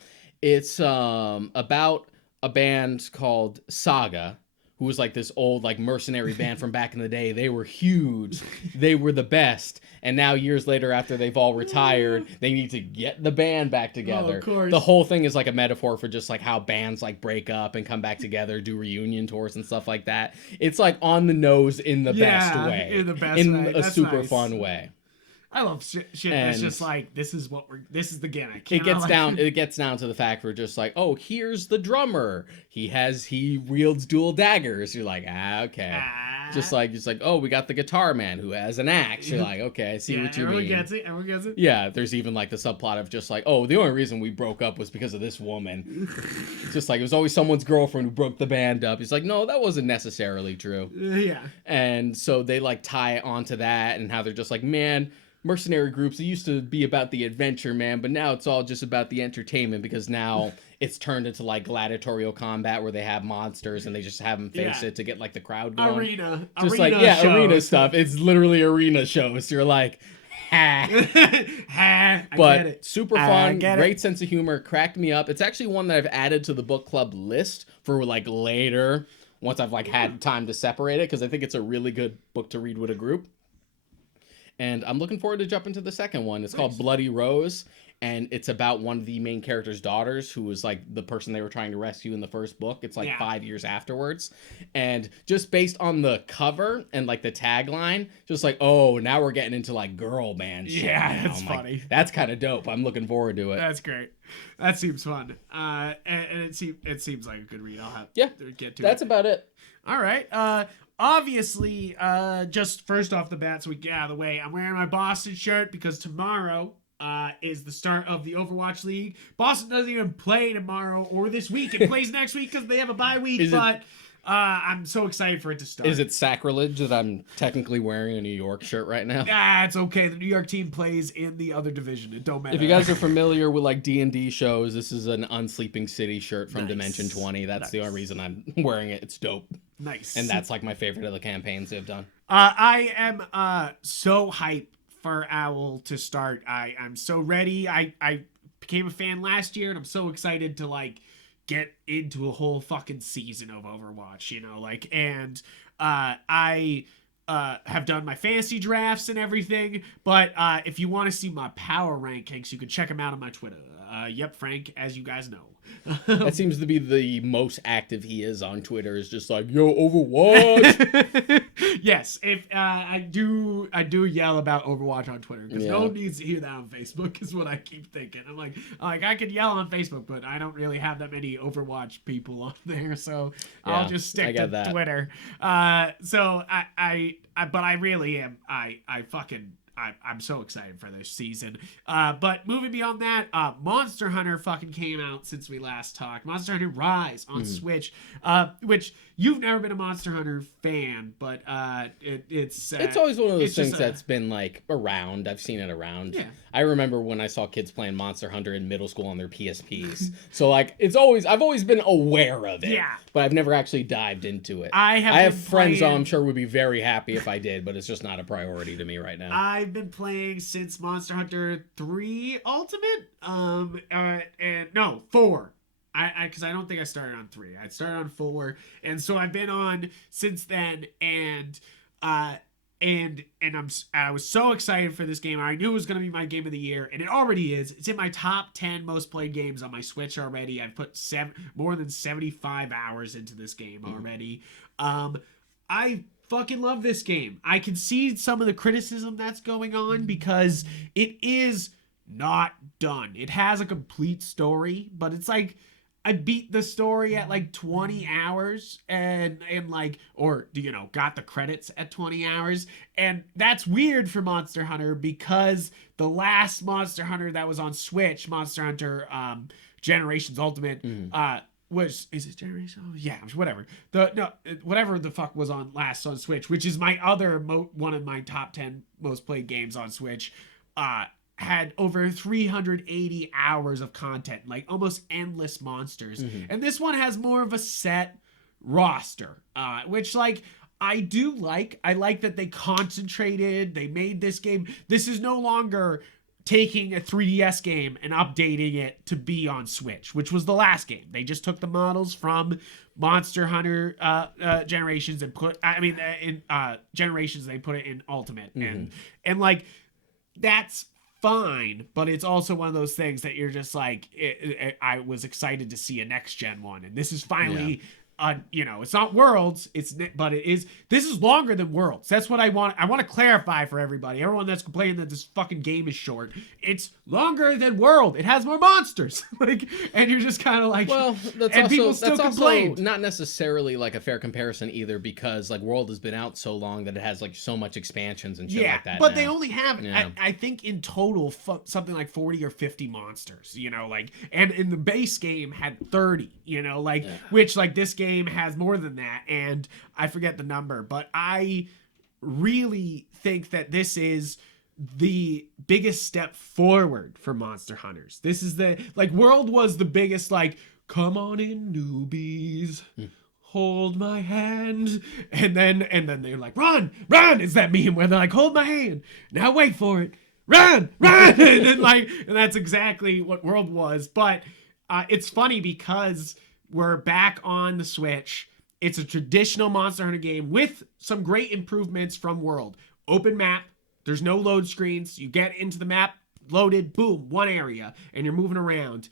It's about a band called Saga, who was like this old like mercenary band from back in the day. They were huge. They were the best. And now years later, after they've all retired, they need to get the band back together. Oh, of course. The whole thing is like a metaphor for just like how bands like break up and come back together, do reunion tours and stuff like that. It's like on the nose in the best way. In the best way. In a That's super nice. fun way. I love shit that's just like, this is the gimmick. It gets down to the fact we're just like, oh, here's the drummer. He wields dual daggers. You're like, okay. Just like, oh, we got the guitar man who has an axe. You're like, okay, I see what you mean. Everyone gets it. Yeah, there's even like the subplot of just like, oh, the only reason we broke up was because of this woman. Just like, it was always someone's girlfriend who broke the band up. He's like, no, that wasn't necessarily true. Yeah. And so they like tie it onto that and how they're just like, man, mercenary groups, it used to be about the adventure, man, but now it's all just about the entertainment because now it's turned into like gladiatorial combat where they have monsters and they just have them face it to get like the crowd going. Arena Just shows. arena stuff. It's literally arena shows. You're like, I But get it. super I fun, get great it. sense of humor, cracked me up. It's actually one that I've added to the book club list for like later, once I've like had time to separate it, because I think it's a really good book to read with a group. And I'm looking forward to jumping to the second one. It's called Bloody Rose, and it's about one of the main character's daughters, who was like the person they were trying to rescue in the first book. It's like 5 years afterwards. And just based on the cover and like the tagline, just like, oh, now we're getting into like girl band shit. Yeah, now. it's funny. Like, that's kind of dope. I'm looking forward to it. That's great. That seems fun. And it seems like a good read. I'll have to get to That's it. about it. All right. Obviously, just first off the bat, so we get out of the way, I'm wearing my Boston shirt because tomorrow is the start of the Overwatch League. Boston doesn't even play tomorrow or this week. It plays next week because they have a bye week, but I'm so excited for it to start. Is it sacrilege that I'm technically wearing a New York shirt right now? Ah, it's okay. The New York team plays in the other division. It don't matter. If you guys are familiar with like D&D shows, this is an Unsleeping City shirt from Nice. Dimension 20. That's Nice. the only reason I'm wearing it. It's dope. Nice. And that's like my favorite of the campaigns they've done. I am so hyped for Owl to start. I'm so ready. I became a fan last year, and I'm so excited to like get into a whole fucking season of Overwatch, you know, like, and I have done my fantasy drafts and everything, but if you want to see my power rankings, you can check them out on my Twitter. Yupfrank, as you guys know. That seems to be the most active he is on Twitter, is just like, yo, Overwatch. Yes, if I do yell about Overwatch on Twitter, because no one needs to hear that on Facebook, is what I keep thinking. I'm like I could yell on Facebook, but I don't really have that many Overwatch people on there, so I'll just stick to Twitter. So but I really am. I'm so excited for this season. But moving beyond that, Monster Hunter fucking came out since we last talked. Monster Hunter Rise on Switch, which you've never been a Monster Hunter fan, but it's always one of those things that's been like around. I've seen it around. Yeah. I remember when I saw kids playing Monster Hunter in middle school on their PSPs. So like I've always been aware of it. Yeah. But I've never actually dived into it. I have friends I'm sure would be very happy if I did, but it's just not a priority to me right now. I've been playing since Monster Hunter 3 Ultimate, and no, 4. Because I don't think I started on 3. I started on 4, and so I've been on since then, and I was so excited for this game. I knew it was going to be my game of the year, and it already is. It's in my top 10 most played games on my Switch already. I've put more than 75 hours into this game already. I fucking love this game. I can see some of the criticism that's going on because it is not done. It has a complete story, but it's like I beat the story at like 20 hours and like, or, you know, got the credits at 20 hours. And that's weird for Monster Hunter because the last Monster Hunter that was on Switch, Monster Hunter Generations Ultimate, is it Generation? Oh, yeah, whatever. Whatever the fuck was on last on Switch, which is my other one of my top 10 most played games on Switch, had over 380 hours of content, like almost endless monsters. And this one has more of a set roster, which like I do like. I like that they concentrated. They made this game. This is no longer taking a 3DS game and updating it to be on Switch, which was the last game. They just took the models from Monster Hunter Generations and in Generations they put it in Ultimate, and like that's fine, but it's also one of those things that you're just like, I was excited to see a next gen one, and this is finally. You know, it's not Worlds, but it is. This is longer than Worlds. That's what I want. I want to clarify for everybody. Everyone that's complaining that this fucking game is short. It's longer than World. It has more monsters. And you're just kind of like, well, that's also not necessarily like a fair comparison either, because like World has been out so long that it has like so much expansions and shit like that. But now. they only have, I think in total, something like 40 or 50 monsters. You know, like, and in the base game had 30. You know, like which like this game has more than that, and I forget the number, but I really think that this is the biggest step forward for Monster Hunters. This is World was the biggest, like, come on in, newbies, hold my hand, and then they're like, run, is that meme where they're like, hold my hand, now wait for it, run, run, and that's exactly what World was. But it's funny because we're back on the Switch. It's a traditional Monster Hunter game with some great improvements from World. Open map. There's no load screens. You get into the map, loaded, boom, one area, and you're moving around.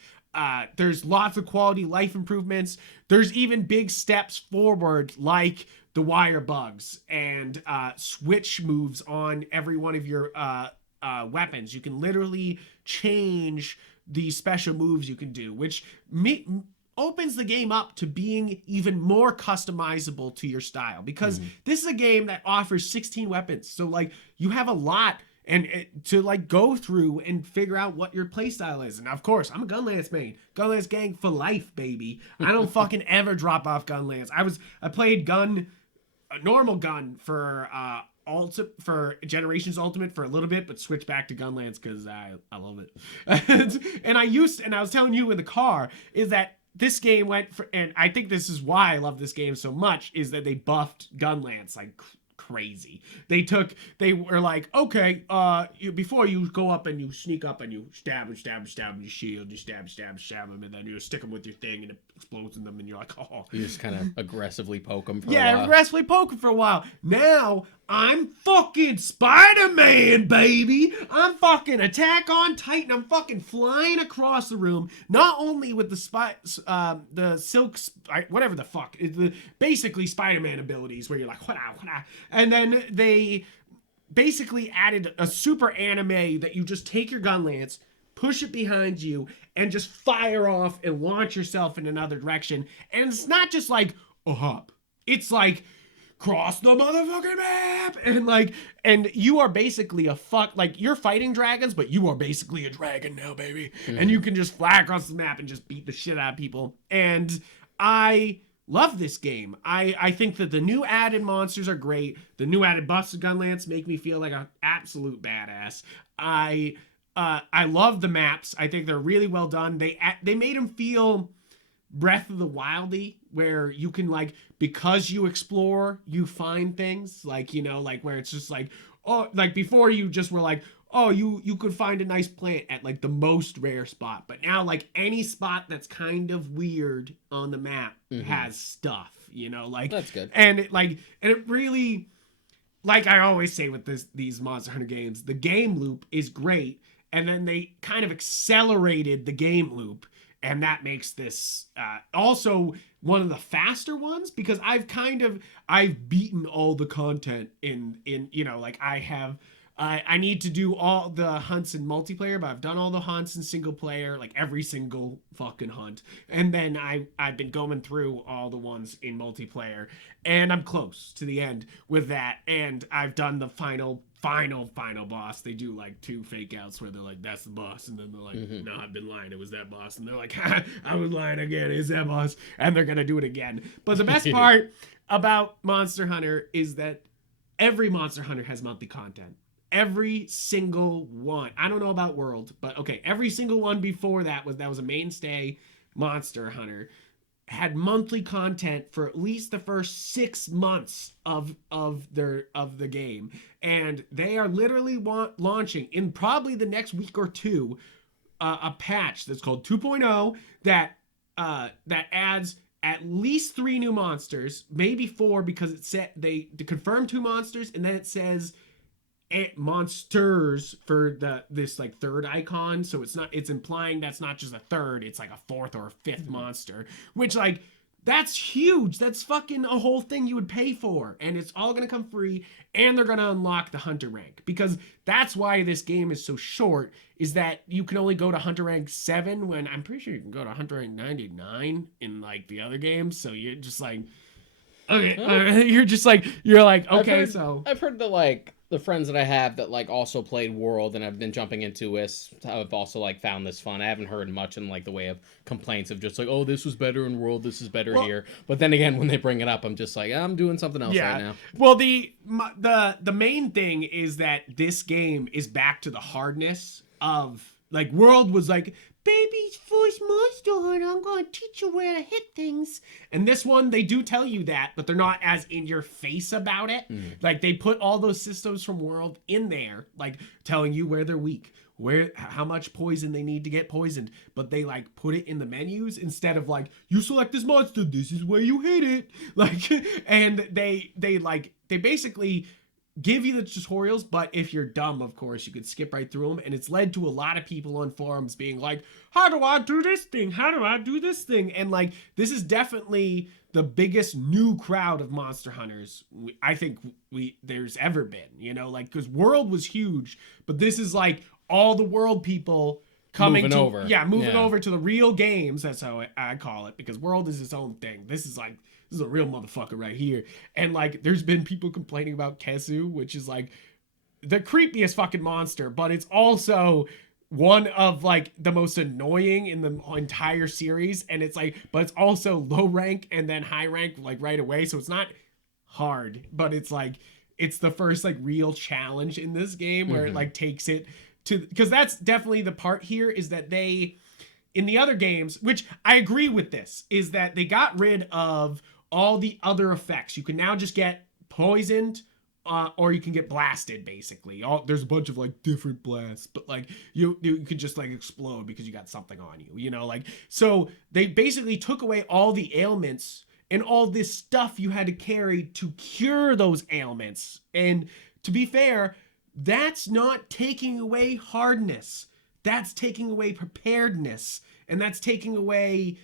There's lots of quality life improvements. There's even big steps forward, like the wire bugs and switch moves on every one of your weapons. You can literally change the special moves you can do, which opens the game up to being even more customizable to your style, because this is a game that offers 16 weapons. So like you have a lot to like go through and figure out what your playstyle is. And of course, I'm a Gunlance main. Gunlance gang for life, baby. I don't fucking ever drop off Gunlance. I played a normal gun for for Generations Ultimate for a little bit, but switched back to Gunlance because I love it. and I was telling you in the car is that this game went for, and I think this is why I love this game so much, is that they buffed Gunlance like crazy. They were like, okay, before you go up and you sneak up and you stab and you shield, you stab them, and then you stick them with your thing and it explodes in them, and you're like, oh. You just kind of aggressively poke them for a while. Yeah, aggressively poke them for a while. Now, I'm fucking Spider-Man, baby. I'm fucking Attack on Titan. I'm fucking flying across the room, not only with the silk, whatever the fuck, basically Spider-Man abilities where you're like, what, and then they basically added a super anime that you just take your Gunlance, push it behind you, and just fire off and launch yourself in another direction. And it's not just like a hop. It's like cross the motherfucking map, and you are basically you're fighting dragons, but you are basically a dragon now, baby. And you can just fly across the map and just beat the shit out of people. And I love this game. I think that the new added monsters are great. The new added buffs of Gunlance make me feel like an absolute badass. I love the maps. I think they're really well done. They made them feel Breath of the Wildy, where you can because you explore, you find things where it's just before you just were you could find a nice plant at the most rare spot, but now any spot that's kind of weird on the map has stuff, that's good. And it really, I always say with these Monster Hunter games, the game loop is great, and then they kind of accelerated the game loop. And that makes this also one of the faster ones, because I've beaten all the content in I need to do all the hunts in multiplayer, but I've done all the hunts in single player, every single fucking hunt. And then I've been going through all the ones in multiplayer, and I'm close to the end with that. And I've done the final boss. They do 2 fake outs where they're like, that's the boss, and then they're like, no, I've been lying, it was that boss, and they're like, I was lying again, it's that boss, and they're gonna do it again. But the best part about Monster Hunter is that every Monster Hunter has monthly content. Every single one. I don't know about World, but okay, every single one before that was a mainstay. Monster Hunter had monthly content for at least the first 6 months of the game, and they are literally launching in probably the next week or two a patch that's called 2.0 that adds at least 3 new monsters, maybe 4, because it said they confirmed 2 monsters, and then it says monsters for this third icon, so it's implying that's not just a third, it's a 4th or a 5th monster, which that's huge. That's fucking a whole thing you would pay for, and it's all gonna come free, and they're gonna unlock the hunter rank, because that's why this game is so short, is that you can only go to hunter rank 7 when I'm pretty sure you can go to hunter rank 99 in the other games. So you're just okay, you're okay. I've heard that the friends that I have that also played World and have been jumping into this have also found this fun. I haven't heard much in the way of complaints of just oh, this was better in World, this is better here. But then again, when they bring it up, I'm just I'm doing something else right now. Well, the main thing is that this game is back to the hardness of World was baby's first Monster Hunter. I'm going to teach you where to hit things. And this one, they do tell you that, but they're not as in your face about it. Like, they put all those systems from World in there, like, telling you where they're weak, how much poison they need to get poisoned, but they like put it in the menus instead of like, you select this monster, this is where you hit it. Like, and they basically give you the tutorials, but if you're dumb, of course, you could skip right through them. And it's led to a lot of people on forums being like, how do I do this thing? How do I do this thing? And like, this is definitely the biggest new crowd of Monster Hunters I think there's ever been, you know, like, because World was huge, but this is like all the World people moving over to the real games. That's how I call it, because World is its own thing. This is a real motherfucker right here. And like, there's been people complaining about Kesu, which is like the creepiest fucking monster, but it's also one of like the most annoying in the entire series. And it's like, but it's also low rank and then high rank like right away. So it's not hard, but it's like, it's the first like real challenge in this game where it like takes it to, because that's definitely the part here, is that they, in the other games, which I agree with this, is that they got rid of all the other effects. You can now just get poisoned, or you can get blasted, basically. There's a bunch of like different blasts, but like you could just like explode because you got something on you, you know, like, so they basically took away all the ailments and all this stuff you had to carry to cure those ailments. And to be fair, that's not taking away hardness. That's taking away preparedness, and that's taking away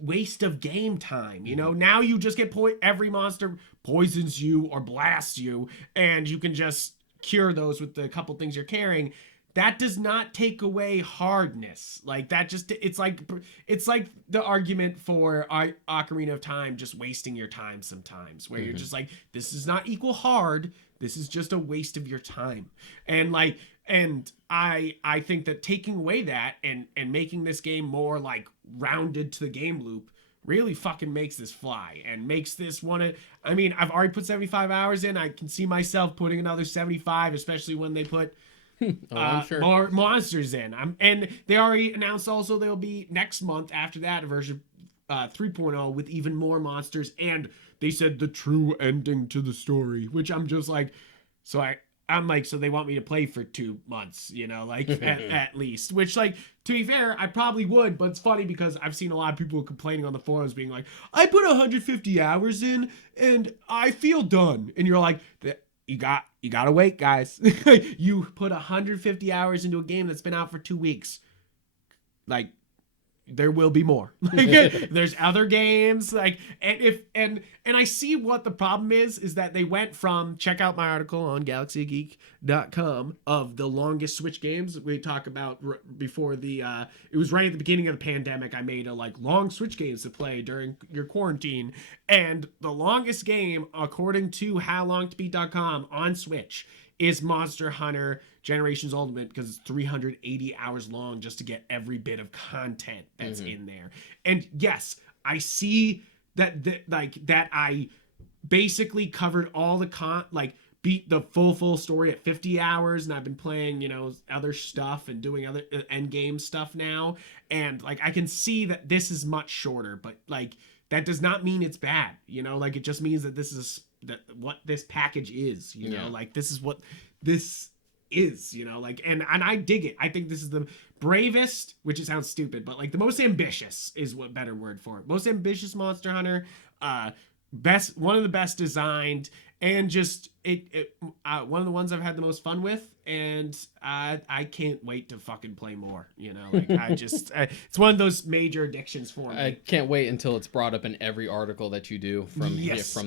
waste of game time. You know, now you just get every monster poisons you or blasts you, and you can just cure those with the couple things you're carrying. That does not take away hardness. Like, that just, it's like the argument for Ocarina of Time just wasting your time sometimes, where you're just like, this does not equal hard. This is just a waste of your time. And like, and I think that taking away that and making this game more like rounded to the game loop really fucking makes this fly, and makes this I mean, I've already put 75 hours in. I can see myself putting another 75, especially when they put more monsters in. And they already announced also there'll be next month after that a version 3.0 with even more monsters, and they said the true ending to the story, which I'm just like, I'm like, so they want me to play for 2 months, you know, like at least, which, like, to be fair, I probably would, but it's funny because I've seen a lot of people complaining on the forums being like, I put 150 hours in and I feel done. And you're like, you gotta wait, guys. You put 150 hours into a game that's been out for 2 weeks. Like, there will be more. Like, there's other games, like, and I see what the problem is that they went from, check out my article on galaxygeek.com of the longest Switch games we talk about before it was right at the beginning of the pandemic. I made a like long Switch games to play during your quarantine, and the longest game according to howlongtobeat.com on Switch is Monster Hunter Generations Ultimate, because it's 380 hours long just to get every bit of content that's in there. And yes, I see that I basically covered all the beat the full story at 50 hours, and I've been playing, you know, other stuff and doing other end game stuff now, and like I can see that this is much shorter, but like that does not mean it's bad, you know, like it just means that this is what this package is, you know, like this is what this is, you know, like, and I dig it. I think this is the bravest, which it sounds stupid, but like the most ambitious is what better word for it. Most ambitious Monster Hunter, one of the best designed, and just one of the ones I've had the most fun with, and I can't wait to fucking play more, you know, like it's one of those major addictions for me. I can't wait until it's brought up in every article that you do from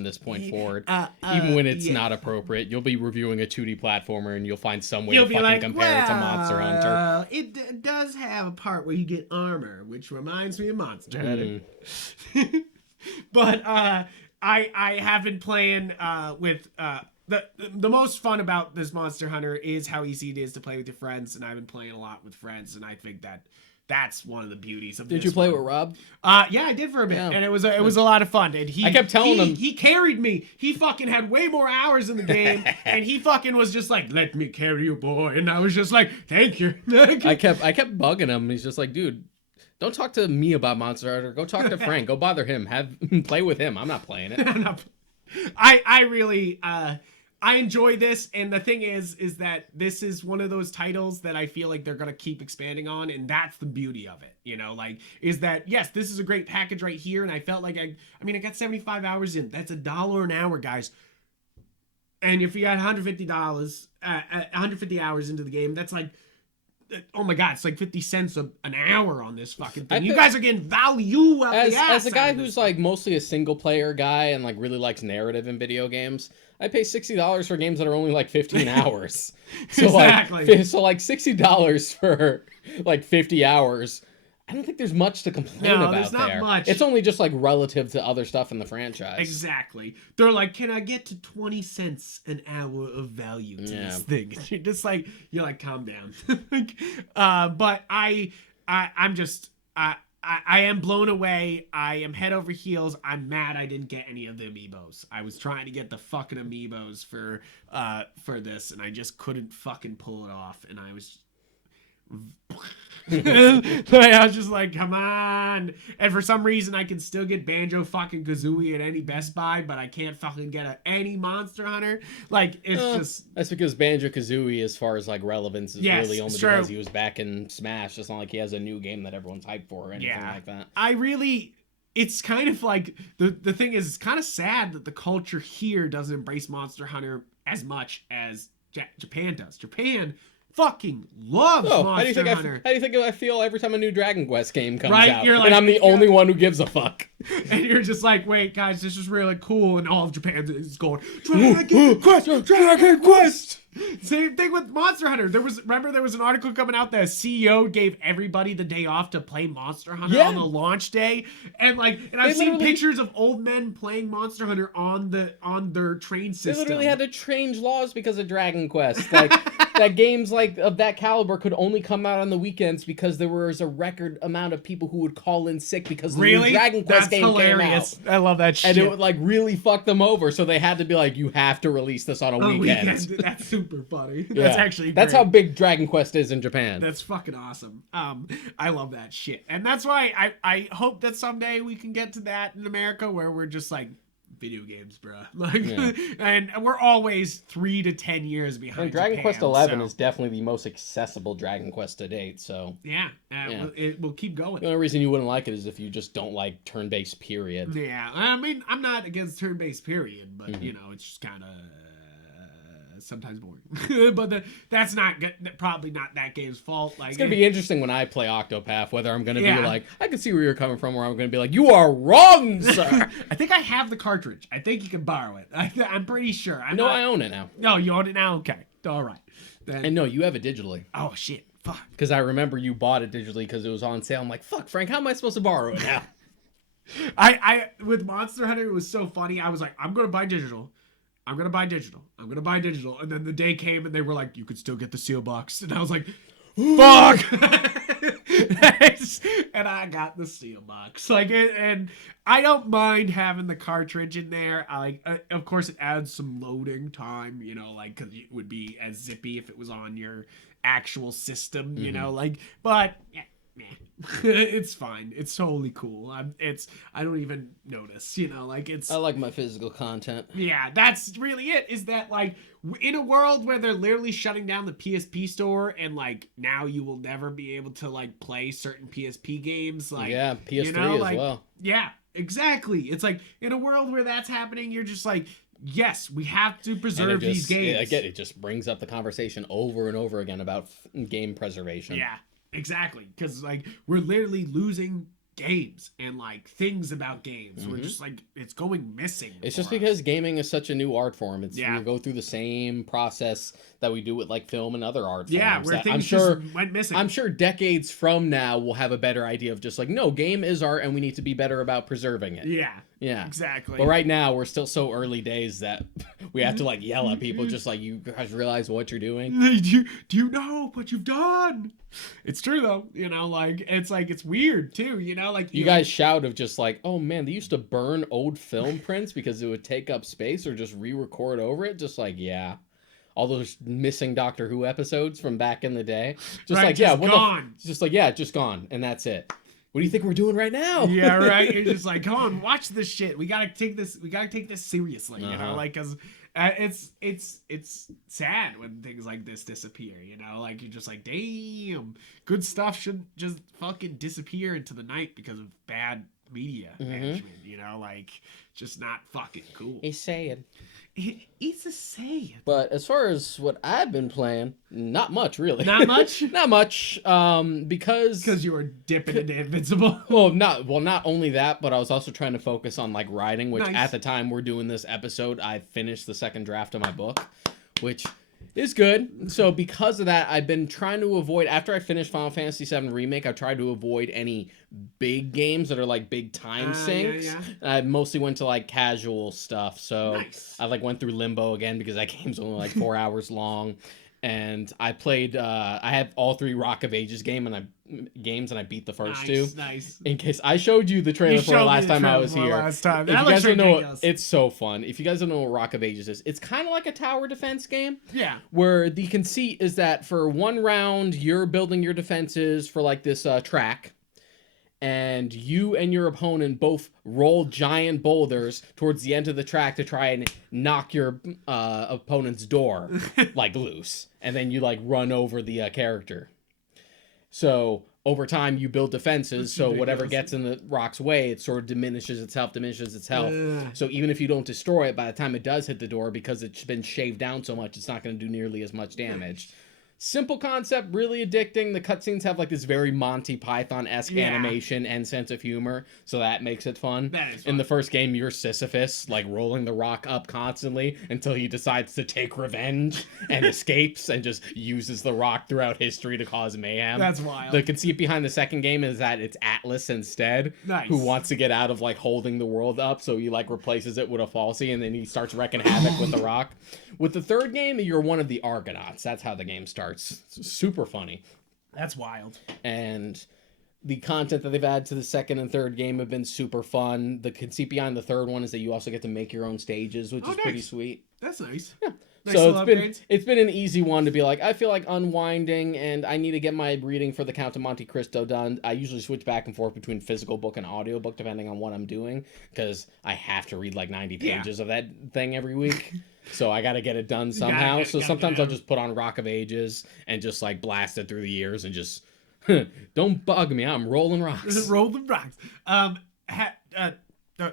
this point forward. Even when it's not appropriate, you'll be reviewing a 2D platformer and you'll find some way to fucking compare it to Monster Hunter. It does have a part where you get armor, which reminds me of Monster Hunter. But I have been playing with the most fun about this Monster Hunter is how easy it is to play with your friends, and I've been playing a lot with friends, and I think that that's one of the beauties of Did this you play one. with Rob? Yeah, I did for a bit, Yeah. and it was a lot of fun. And I kept telling him he carried me. He fucking had way more hours in the game, and he fucking was just like, "Let me carry you, boy." And I was just like, "Thank you." I kept bugging him. He's just like, dude, don't talk to me about Monster Hunter. Go talk to Frank. Go bother him. Play with him. I'm not playing it. I really I enjoy this, and the thing is that this is one of those titles that I feel like they're gonna keep expanding on, and that's the beauty of it, you know, like, is that, yes, this is a great package right here, and I felt like I mean, I got 75 hours in. That's $1 an hour, guys. And if you got $150, 150 hours into the game, that's like, oh my god, it's like 50 cents an hour on this fucking thing. You guys are getting value out the ass. As a guy who's like mostly a single player guy and like really likes narrative in video games, I pay $60 for games that are only like 15 hours. So exactly. like $60 for like 50 hours. I don't think there's much to complain about there's not there. much. It's only just like relative to other stuff in the franchise. Exactly. They're like, can I get to 20 cents an hour of value to this thing? And you're just like, calm down. But I'm just, I am blown away. I am head over heels. I'm mad I didn't get any of the amiibos. I was trying to get the fucking amiibos for this, and I just couldn't fucking pull it off. And I was I was just like, come on. And for some reason I can still get Banjo fucking Kazooie at any Best Buy, but I can't fucking get any Monster Hunter. Like, it's just, that's because Banjo Kazooie, as far as like relevance, is really only true. because he was back in Smash. It's not like he has a new game that everyone's hyped for or anything like that. It's kind of like the thing is, it's kind of sad that the culture here doesn't embrace Monster Hunter as much as Japan does. Japan fucking loves Monster Hunter. How do you think I feel every time a new Dragon Quest game comes out? You're like, and I'm the only one who gives a fuck. And you're just like, wait, guys, this is really cool. And all of Japan is going, Dragon Quest, Dragon Quest. Same thing with Monster Hunter. There was an article coming out that a CEO gave everybody the day off to play Monster Hunter on the launch day, and I've seen pictures of old men playing Monster Hunter on their train system. They literally had to change laws because of Dragon Quest. Like that games like of that caliber could only come out on the weekends because there was a record amount of people who would call in sick because the new Dragon Quest game hilarious. came out. I love that shit. And it would like really fuck them over, so they had to be you have to release this on a weekend. That's super funny. That's actually great. That's how big Dragon Quest is in Japan. That's fucking awesome. I love that shit. And that's why I hope that someday we can get to that in America where we're just like, video games, bruh. And we're always 3 to 10 years behind. And Dragon Japan, Quest 11 is definitely the most accessible Dragon Quest to date. So it will keep going. The only reason you wouldn't like it is if you just don't like turn-based. Period. Yeah, I mean, I'm not against turn-based. Period, but it's just kind of sometimes boring. But that's not good. Probably not that game's fault. Like, it's gonna be interesting when I play Octopath, whether I'm gonna be like, I can see where you're coming from, or I'm gonna be like, you are wrong, sir. I think I have the cartridge. I think you can borrow it. I'm pretty sure. I own it now. No, you own it now. Okay, all right. And no, you have it digitally. Oh shit, fuck. Because I remember you bought it digitally because it was on sale. I'm like, fuck, Frank, how am I supposed to borrow it now? I with Monster Hunter, it was so funny. I was like, I'm gonna buy digital. I'm gonna buy digital. And then the day came and they were like, you could still get the seal box. And I was like, fuck. And I got the seal box. And I don't mind having the cartridge in there. Of course, it adds some loading time, because it would be as zippy if it was on your actual system, but yeah. It's fine. It's totally cool. I don't even notice, I like my physical content. Yeah, that's really it, is that in a world where they're literally shutting down the PSP store and now you will never be able to play certain PSP games PS3 as well. Yeah, exactly. It's in a world where that's happening, you're just yes, we have to preserve these games. Again, it just brings up the conversation over and over again about game preservation. Yeah. Exactly, because we're literally losing games and things about games. We're just it's going missing. It's just because gaming is such a new art form. We go through the same process that we do with film and other art forms. Yeah, where things just went missing. I'm sure decades from now we'll have a better idea of just no, game is art and we need to be better about preserving it. Yeah. Yeah. Exactly. But right now, we're still so early days that we have to like yell at people, just like, you guys realize what you're doing? Do you know what you've done? It's true though, you know, like it's weird too, you know, like You guys shout of just like, oh man, they used to burn old film prints because it would take up space, or just re-record over it. Just like, yeah. All those missing Doctor Who episodes from back in the day. Just right, like, just yeah, gone. just like, yeah, just gone. And that's it. What do you think we're doing right now? Yeah, right. You're just like, come on, watch this shit. We gotta take this seriously, you know, like, cause it's sad when things like this disappear, you know, like you're just like, damn, good stuff should just fucking disappear into the night because of bad media management, you know, like just not fucking cool. He's saying. It's a saying. But as far as what I've been playing, not much really. Not much? Not much. Because you were dipping into Invincible. Not only that, but I was also trying to focus on like writing, which Nice. at the time we're doing this episode, I finished the second draft of my book, which is good. So because of that, I've been trying to avoid, after I finished Final Fantasy VII Remake, I tried to avoid any big games that are like big time sinks. Yeah. I mostly went to like casual stuff. So Nice. I like went through Limbo again because that game's only like 4 hours long. And I played, I have all 3 Rock of Ages games, and I beat the first 2. Nice. In case I showed you the trailer for last time I was here. Last time. If That you guys looks don't know, ridiculous. it's so fun. If you guys don't know what Rock of Ages is, it's kind of like a tower defense game. Yeah. Where the conceit is that for one round, you're building your defenses for like this track. And you and your opponent both roll giant boulders towards the end of the track to try and knock your opponent's door like loose, and then you like run over the character. So over time you build defenses, so whatever gets in the rock's way, it sort of diminishes its health. So even if you don't destroy it, by the time it does hit the door, because it's been shaved down so much, it's not going to do nearly as much damage. Simple concept, really addicting. The cutscenes have like this very Monty Python-esque animation and sense of humor, so that makes it fun. That is fun. In the first game, you're Sisyphus, like rolling the rock up constantly until he decides to take revenge and escapes and just uses the rock throughout history to cause mayhem. That's wild. The conceit behind the second game is that it's Atlas instead, Nice. who wants to get out of like holding the world up, so he like replaces it with a falsie, and then he starts wrecking havoc with the rock. With the third game, you're one of the Argonauts. That's how the game starts. It's super funny. That's wild. And the content that they've added to the second and third game have been super fun. The conceit behind the third one is that you also get to make your own stages, which is pretty sweet. That's nice. Yeah. Nice So little it's been an easy one to be like, I feel like unwinding and I need to get my reading for the Count of Monte Cristo done. I usually switch back and forth between physical book and audiobook depending on what I'm doing, because I have to read like 90 pages of that thing every week. So I got to get it done somehow. So sometimes I'll just put on Rock of Ages and just like blast it through the years and just don't bug me. I'm rolling rocks. Rolling rocks.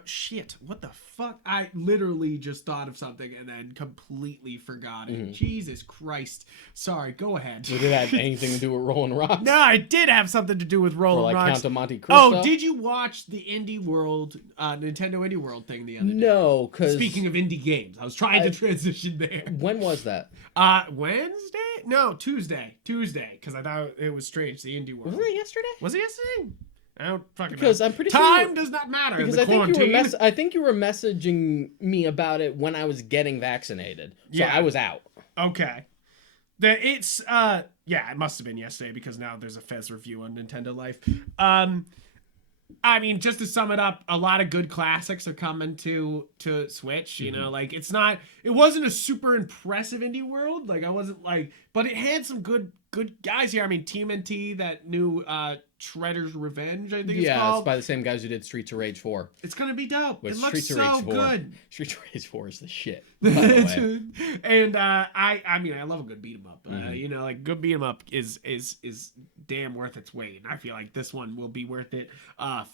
Shit, what the fuck? I literally just thought of something and then completely forgot it. Jesus Christ. Sorry, go ahead. Did it have anything to do with rolling rocks? No, it did have something to do with rolling Or like rocks. Count of Monte Cristo? Oh, did you watch the Indie World, Nintendo Indie World thing the other day? No, because... Speaking of indie games, I was trying to transition there. When was that? Wednesday? No, Tuesday. Because I thought it was strange, the Indie World. Was it yesterday? Was it yesterday? I don't fucking Because know. I'm pretty Time sure... does not matter. Because I I think you were messaging me about it when I was getting vaccinated. So I was out. Okay. It must have been yesterday because now there's a Fez review on Nintendo Life. I mean, just to sum it up, a lot of good classics are coming to Switch. You know, like it wasn't a super impressive indie world. Like I wasn't like, but it had some good guys here. I mean, TMNT, that new Shredder's Revenge, I think it's called. Yeah, it's by the same guys who did Streets of Rage 4. It's gonna be dope. Which It looks so good. Streets of Rage 4 is the shit, by the way. And I mean, I love a good beat 'em up. You know, like good beat 'em up is damn worth its weight, and I feel like this one will be worth it.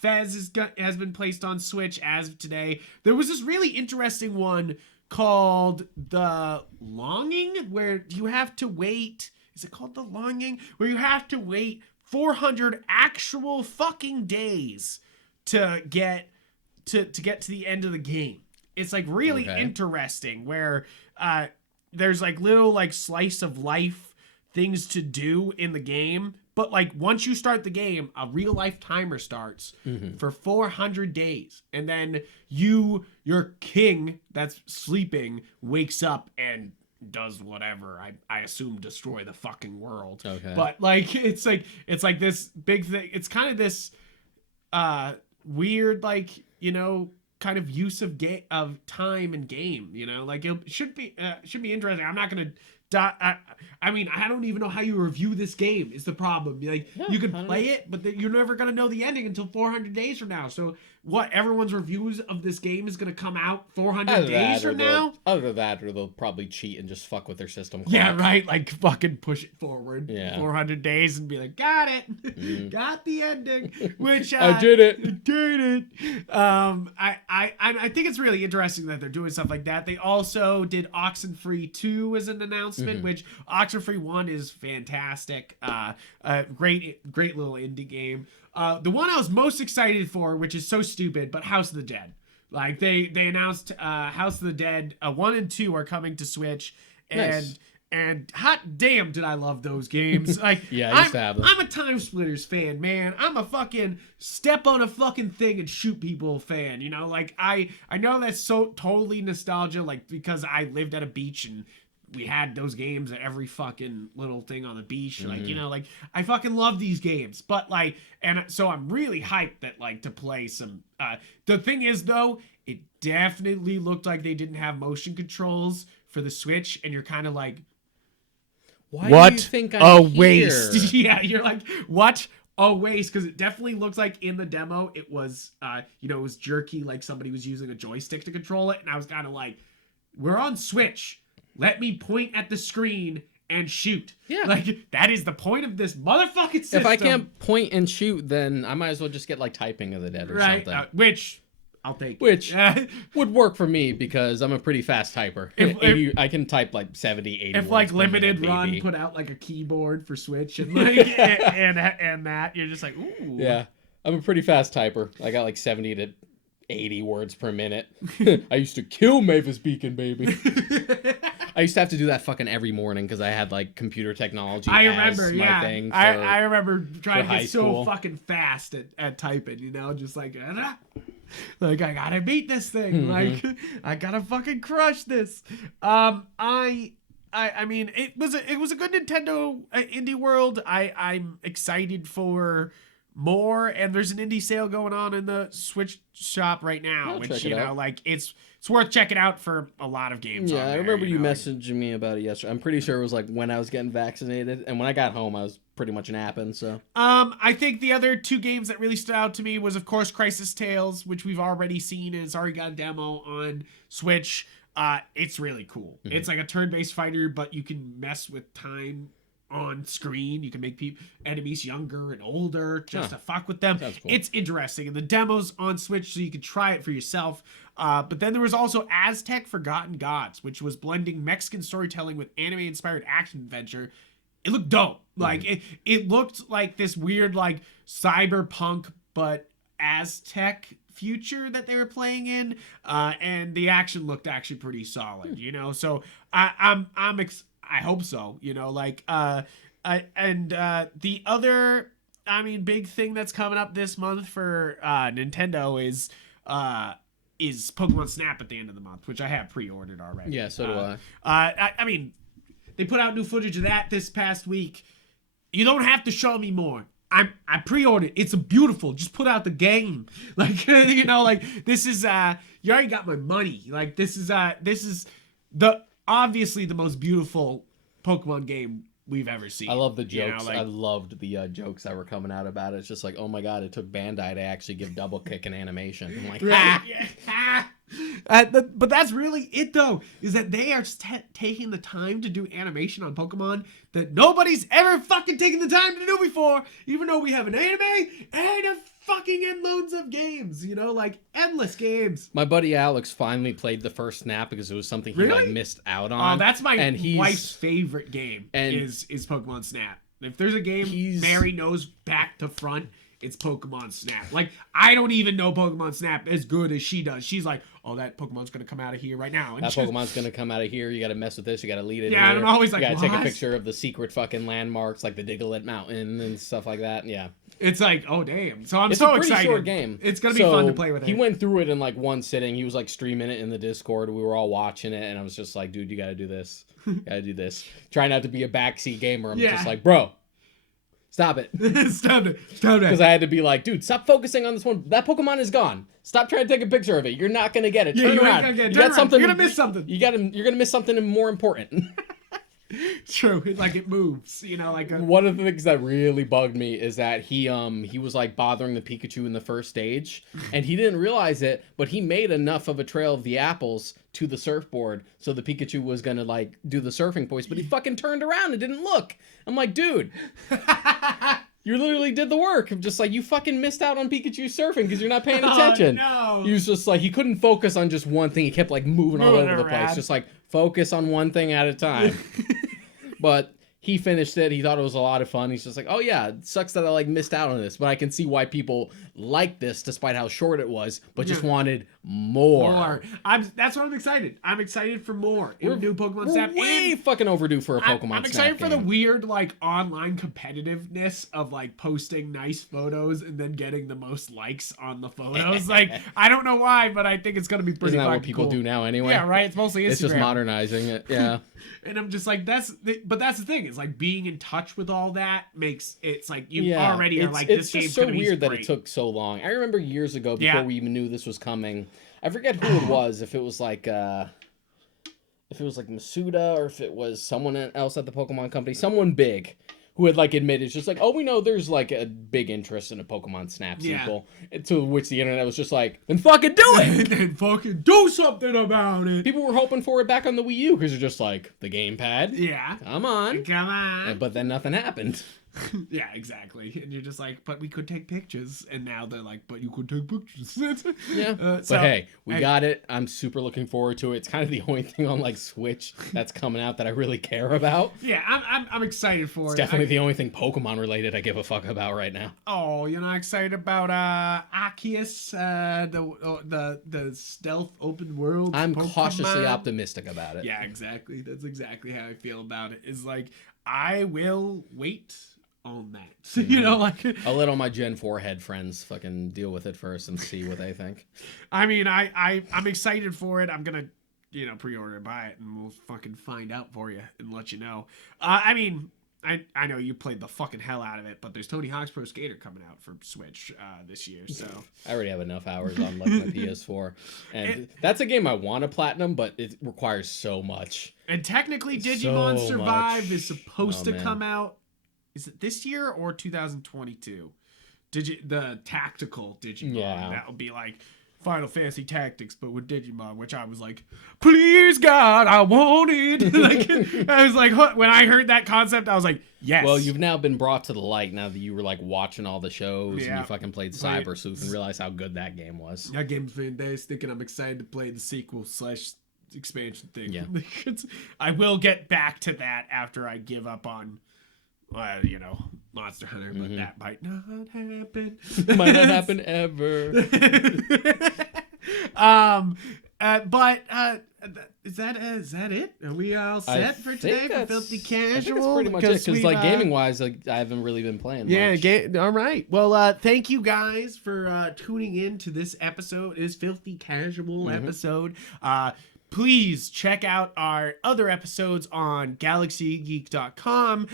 Fez has been placed on Switch as of today. There was this really interesting one called The Longing, where you have to wait. Is it called The Longing? Where you have to wait 400 actual fucking days to get to the end of the game. It's like really interesting, where there's like little like slice of life things to do in the game, But like once you start the game, a real life timer starts for 400 days, and then your king that's sleeping wakes up and does whatever. I assume destroy the fucking world. Okay. But like it's like this big thing. It's kind of this weird, like, you know, kind of use of time and game, you know, like it should be interesting. I'm not gonna I mean, I don't even know how you review this game is the problem. Like, you can play it, but you're never gonna know the ending until 400 days from now. So what, everyone's reviews of this game is gonna come out 400 days from now? Other than that, or they'll probably cheat and just fuck with their system clock. Yeah, right. Like fucking push it forward 400 days and be like, got it, got the ending. Which I did it. Did it. I think it's really interesting that they're doing stuff like that. They also did Oxenfree 2 as an announcement, which Oxenfree 1 is fantastic. Great little indie game. The one I was most excited for, which is so stupid, but House of the Dead. Like they announced House of the Dead 1 and 2 are coming to Switch, and nice. And hot damn did I love those games. Like, yeah, I used to have them. I'm a Time Splitters fan, man. I'm a fucking step on a fucking thing and shoot people fan, you know? Like, I know that's so totally nostalgia, like, because I lived at a beach and we had those games at every fucking little thing on the beach. Like, you know, like, I fucking love these games. But, like, and so I'm really hyped that, like, to play some... the thing is, though, it definitely looked like they didn't have motion controls for the Switch, and you're kind of like... What do you think I'm a waste. Yeah, you're like, what a waste, because it definitely looks like in the demo it was you know, it was jerky, like somebody was using a joystick to control it, and I was kind of like, we're on Switch, let me point at the screen and shoot. Yeah, like that is the point of this motherfucking system. If I can't point and shoot, then I might as well just get like Typing of the Dead or something, which I'll take. Which would work for me because I'm a pretty fast typer. I can type like 70, 80 if words like per Limited minute, Run baby. put out like a keyboard for Switch and like and that, you're just like, ooh. Yeah, I'm a pretty fast typer. I got like 70 to 80 words per minute. I used to kill Mavis Beacon, baby. I used to have to do that fucking every morning because I had like computer technology. I remember, my thing. I remember trying to get so school. fucking fast at typing, you know, just like I gotta beat this thing. Like I gotta fucking crush this. I mean, it was a good Nintendo indie world. I'm excited for more, and there's an indie sale going on in the Switch shop right now, which, you know, like it's worth checking out for a lot of games. Yeah, on there, I remember you know? messaging me about it yesterday. I'm pretty sure it was like when I was getting vaccinated, and when I got home, I was pretty much napping. So I think the other two games that really stood out to me was, of course, Crisis Tales, which we've already seen and it's already got a demo on Switch. It's really cool. It's like a turn-based fighter, but you can mess with time on screen. You can make enemies younger and older just to fuck with them. Cool. It's interesting, and the demo's on Switch, so you can try it for yourself. But then there was also Aztec Forgotten Gods, which was blending Mexican storytelling with anime-inspired action adventure. It looked dope. Like it looked like this weird like cyberpunk but Aztec future that they were playing in, and the action looked actually pretty solid. You know, so I hope so. You know, like the other, I mean, big thing that's coming up this month for Nintendo is Pokemon Snap at the end of the month, which I have pre-ordered already. Yeah, so do I mean, they put out new footage of that this past week. You don't have to show me more. I pre-ordered. It's beautiful. Just put out the game. Like, you know, like this is you already got my money. Like this is the obviously the most beautiful Pokemon game we've ever seen. I love the jokes. You know, like, I loved the jokes that were coming out about it. It's just like, oh my god, it took Bandai to actually give Double Kick an animation. I'm like, but that's really it, though, is that they are taking the time to do animation on Pokemon that nobody's ever fucking taken the time to do before, even though we have an anime and a fucking loads of games, you know, like endless games. My buddy Alex finally played the first Snap because it was something he like missed out on. Oh, that's my wife's favorite game is Pokemon Snap. If there's a game Mary knows back to front, it's Pokemon Snap. Like, I don't even know Pokemon Snap as good as she does. She's like, oh, that Pokemon's gonna come out of here right now. And that Pokemon's gonna come out of here. You gotta mess with this. You gotta lead it. Yeah, here. and I'm always like, you gotta take a what? picture of the secret fucking landmarks, like the Diglett Mountain and stuff like that. Yeah. It's like, oh damn. So I'm It's so a pretty excited. short game. It's gonna be fun to play with it. He went through it in like one sitting. He was like streaming it in the Discord. We were all watching it, and I was just like, dude, you gotta do this. You gotta do this. Try not to be a backseat gamer. I'm just like, bro, stop it. Stop it. Because I had to be like, dude, stop focusing on this one. That Pokemon is gone. Stop trying to take a picture of it. You're not gonna get it. Turn around. You got something. You're gonna miss something. You're gonna miss something more important. True, like it moves, like one of the things that really bugged me is that he was like bothering the Pikachu in the first stage, and he didn't realize it, but he made enough of a trail of the apples to the surfboard so the Pikachu was gonna like do the surfing voice, but he fucking turned around and didn't look. I'm like, dude, you literally did the work of just like, you fucking missed out on Pikachu surfing because you're not paying attention. Oh, no. He was just like, he couldn't focus on just one thing. He kept like moving all over the place, just like focus on one thing at a time. But he finished it. He thought it was a lot of fun. He's just like, oh yeah, it sucks that I like missed out on this, but I can see why people like this despite how short it was, but just wanted more. That's what I'm excited. I'm excited for more. New Pokemon Snap. Way fucking overdue for a Pokemon Snap. I'm excited for the weird like online competitiveness of like posting nice photos and then getting the most likes on the photos. Like, I don't know why, but I think it's gonna be pretty. Isn't that what people do now anyway? Yeah, right. It's mostly Instagram. It's just modernizing it. Yeah. And I'm just like, that's the thing. It's like being in touch with all that makes it's like you already are like, this game's gonna be so weird great. that it took so long. I remember years ago before we even knew this was coming. I forget who it was. If it was like Masuda or if it was someone else at the Pokemon company, someone big who had like admitted, it's just like, oh, we know there's like a big interest in a Pokemon Snap sequel. To which the internet was just like, then fucking do it! Then fucking do something about it! People were hoping for it back on the Wii U because they're just like, the gamepad? Yeah. Come on. But then nothing happened. Yeah, exactly. And you're just like, but we could take pictures. And now they're like, but you could take pictures. Yeah. But hey, we got it. I'm super looking forward to it. It's kind of the only thing on like Switch that's coming out that I really care about. Yeah, I'm excited for it. It's definitely the only thing Pokemon related I give a fuck about right now. Oh, you're not excited about Arceus, the stealth open world? I'm Pokemon? cautiously optimistic about it. Yeah, exactly. That's exactly how I feel about it. Is like, I will wait on that. Like I'll let all my Gen 4 head friends fucking deal with it first and see what they think. I mean, I'm excited for it. I'm gonna, pre-order and buy it, and we'll fucking find out for you and let you know. I mean, I know you played the fucking hell out of it, but there's Tony Hawk's Pro Skater coming out for Switch this year, so I already have enough hours on like my PS4, and that's a game I want to platinum, but it requires so much. And technically, Digimon Survive is supposed to come out. Is it this year or 2022? The tactical Digimon. Yeah. That would be like Final Fantasy Tactics, but with Digimon, which I was like, please God, I want it. Like, I was like, when I heard that concept, I was like, yes. Well, you've now been brought to the light now that you were like watching all the shows and you fucking played Cyber Sleuth and realized how good that game was. That game's fantastic, and I'm excited to play the sequel / expansion thing. Yeah. I will get back to that after I give up on Monster Hunter, but that might not happen. Might not happen ever. Is that it? Are we all set for today for Filthy Casual? I think that's pretty much it, because like gaming wise, like I haven't really been playing much. All right. Well, thank you guys for tuning in to this episode. It is Filthy Casual episode. Please check out our other episodes on galaxygeek.com.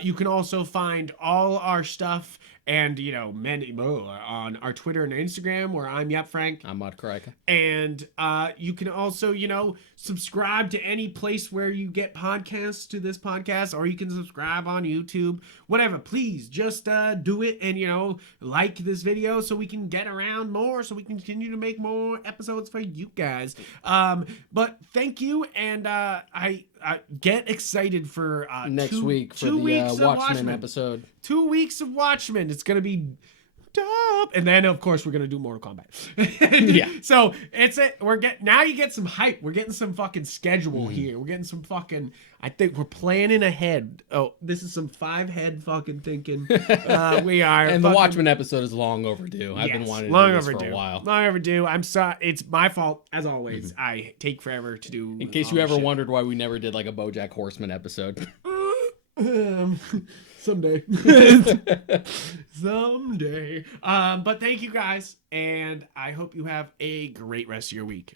You can also find all our stuff and, many more on our Twitter and Instagram, where I'm Yupfrank. I'm Mud Karika. And you can also, subscribe to any place where you get podcasts to this podcast, or you can subscribe on YouTube, whatever. Please just do it and, like this video so we can get around more, so we can continue to make more episodes for you guys. But thank you, and I get excited for next week for the Watchmen episode. 2 weeks of Watchmen. It's gonna be up. And then of course we're gonna do Mortal Kombat. Yeah. So now you get some hype. We're getting some fucking schedule here. We're getting some fucking. I think we're planning ahead. Oh, this is some 5-head fucking thinking. We are. And the Watchmen episode is long overdue. I've been wanting to do this for a while. Long overdue. I'm sorry. It's my fault as always. I take forever to do. In case you ever wondered why we never did like a BoJack Horseman episode. Someday. Someday. But thank you guys, and I hope you have a great rest of your week.